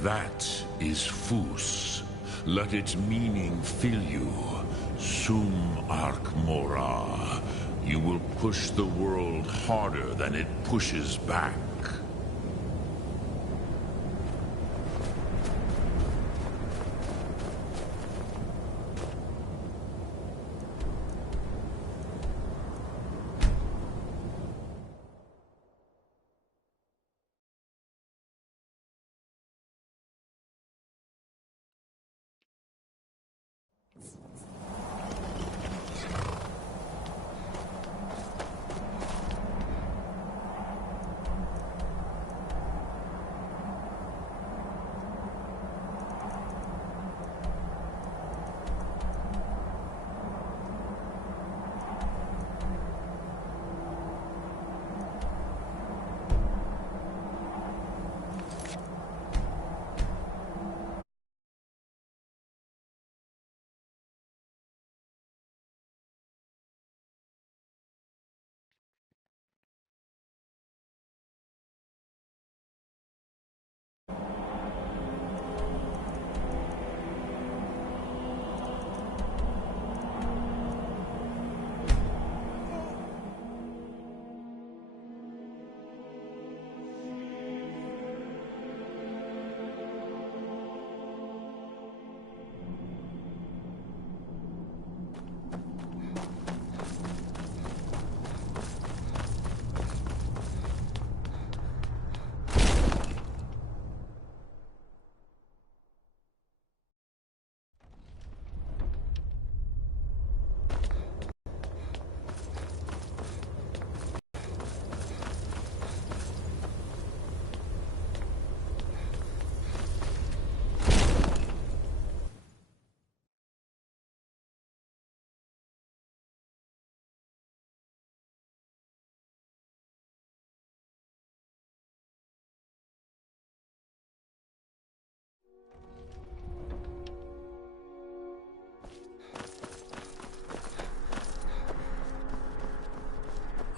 That is Fus. Let its meaning fill you. Sum Arkmora. You will push the world harder than it pushes back.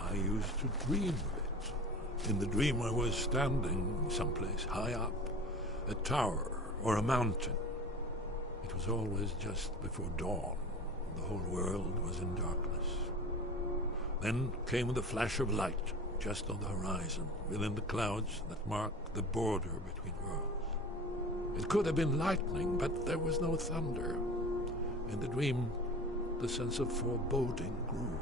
I used to dream of it. In the dream I was standing someplace high up, a tower or a mountain. It was always just before dawn. The whole world was in darkness. Then came the flash of light, just on the horizon, within the clouds that mark the border between worlds. It could have been lightning, but there was no thunder. In the dream, the sense of foreboding grew.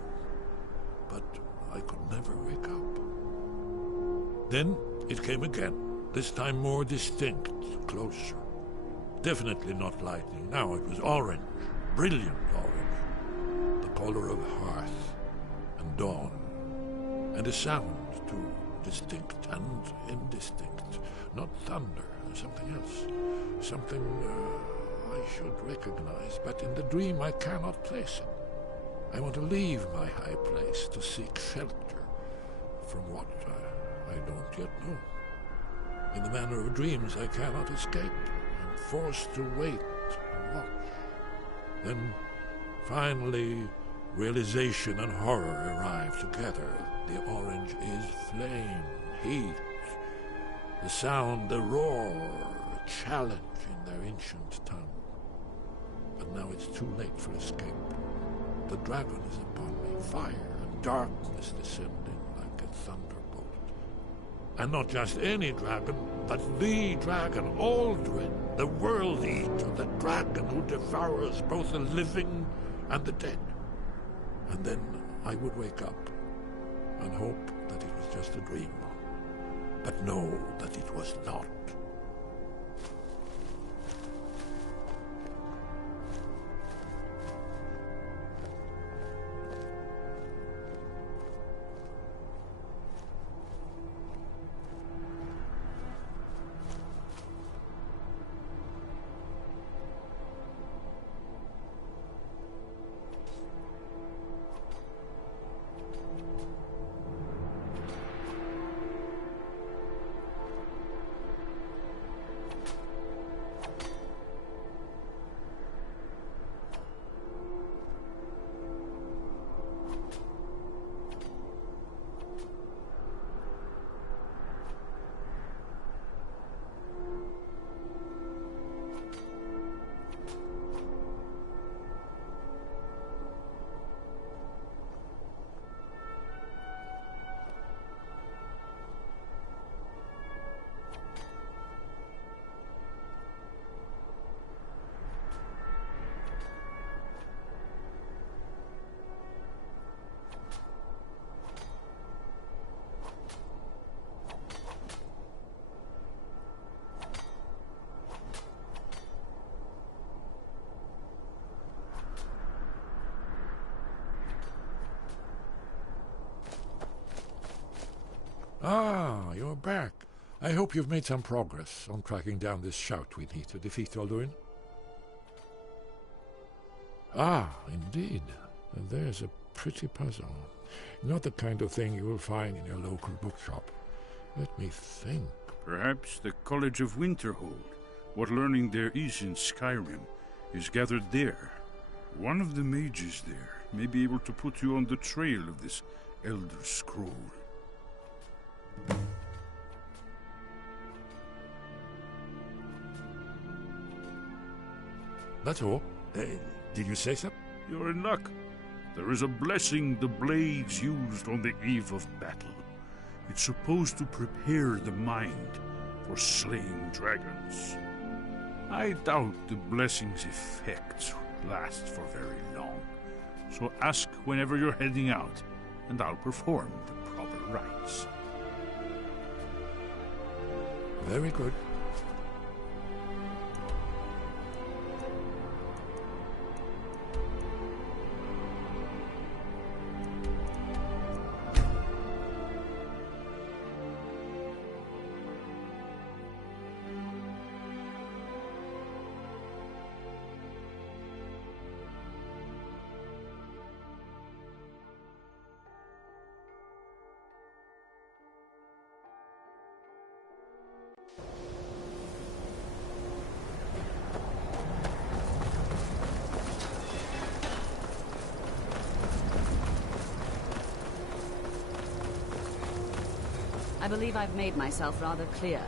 But I could never wake up. Then it came again, this time more distinct, closer. Definitely not lightning. Now it was orange, brilliant orange. The color of hearth and dawn. And a sound, too, distinct and indistinct. Not thunder, something else. Something I should recognize, but in the dream I cannot place it. I want to leave my high place to seek shelter from what I don't yet know. In the manner of dreams, I cannot escape. I'm forced to wait and watch. Then, finally, realization and horror arrive together. The orange is flame, heat, the sound, the roar, a challenge in their ancient tongue. But now it's too late for escape. The dragon is upon me, fire and darkness descending like a thunderbolt. And not just any dragon, but the dragon, Aldrin, the world eater, the dragon who devours both the living and the dead. And then I would wake up and hope that it was just a dream, but know that it was not. Ah, you're back. I hope you've made some progress on tracking down this shout we need to defeat Alduin. Ah, indeed. And there's a pretty puzzle. Not the kind of thing you will find in your local bookshop. Let me think. Perhaps the College of Winterhold, what learning there is in Skyrim, is gathered there. One of the mages there may be able to put you on the trail of this Elder Scroll. That's all. Did you say so? You're in luck. There is a blessing the blades used on the eve of battle. It's supposed to prepare the mind for slaying dragons. I doubt the blessing's effects last for very long. So ask whenever you're heading out, and I'll perform the proper rites. Very good. I believe I've made myself rather clear.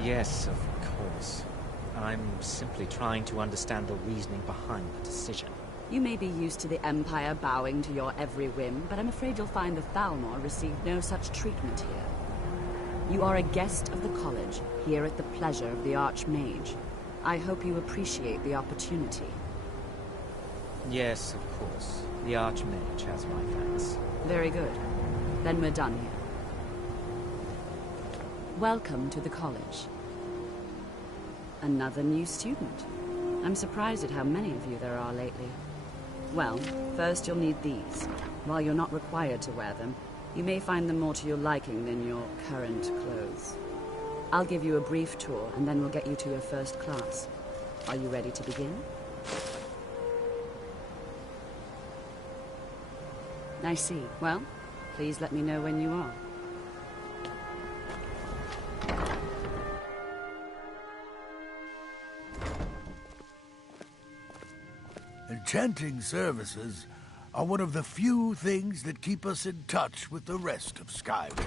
Yes, of course. I'm simply trying to understand the reasoning behind the decision. You may be used to the Empire bowing to your every whim, but I'm afraid you'll find the Thalmor received no such treatment here. You are a guest of the college, here at the pleasure of the Archmage. I hope you appreciate the opportunity. Yes, of course. The Archmage has my thanks. Very good. Then we're done here. Welcome to the college. Another new student. I'm surprised at how many of you there are lately. Well, first you'll need these. While you're not required to wear them, you may find them more to your liking than your current clothes. I'll give you a brief tour, and then we'll get you to your first class. Are you ready to begin? I see. Well, please let me know when you are. Enchanting services are one of the few things that keep us in touch with the rest of Skyway.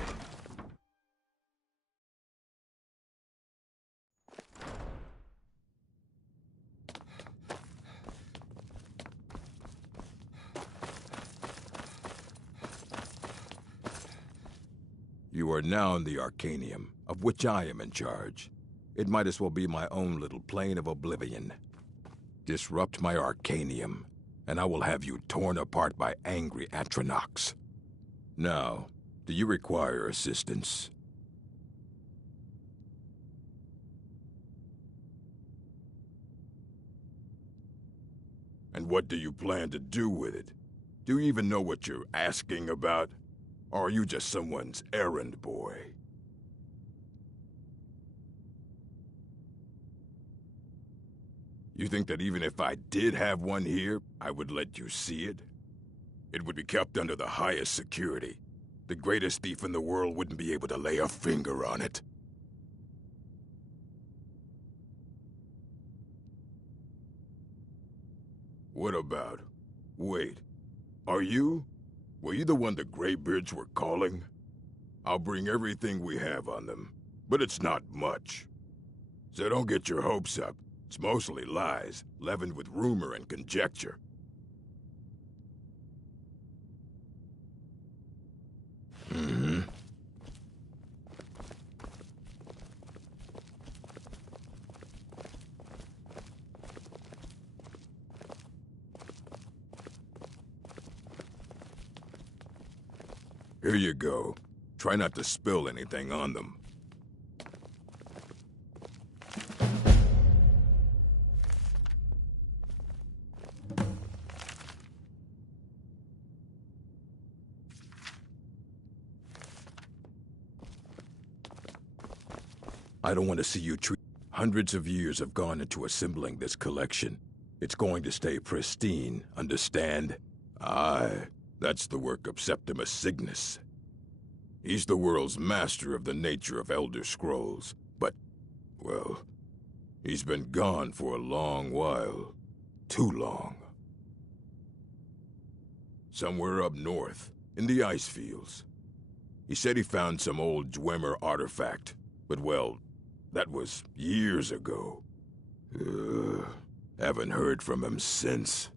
You are now in the Arcanium, of which I am in charge. It might as well be my own little plane of oblivion. Disrupt my Arcanium, and I will have you torn apart by angry Atronachs. Now, do you require assistance? And what do you plan to do with it? Do you even know what you're asking about? Or are you just someone's errand boy? You think that even if I did have one here, I would let you see it? It would be kept under the highest security. The greatest thief in the world wouldn't be able to lay a finger on it. What about? Wait, are you? Were you the one the Greybeards were calling? I'll bring everything we have on them, but it's not much. So don't get your hopes up. It's mostly lies, leavened with rumor and conjecture. Mm-hmm. Here you go. Try not to spill anything on them. I don't want to see you treat... Hundreds of years have gone into assembling this collection. It's going to stay pristine, understand? Aye, that's the work of Septimus Cygnus. He's the world's master of the nature of Elder Scrolls, but, well, he's been gone for a long while. Too long. Somewhere up north, in the ice fields. He said he found some old Dwemer artifact, but well, that was years ago. Haven't heard from him since.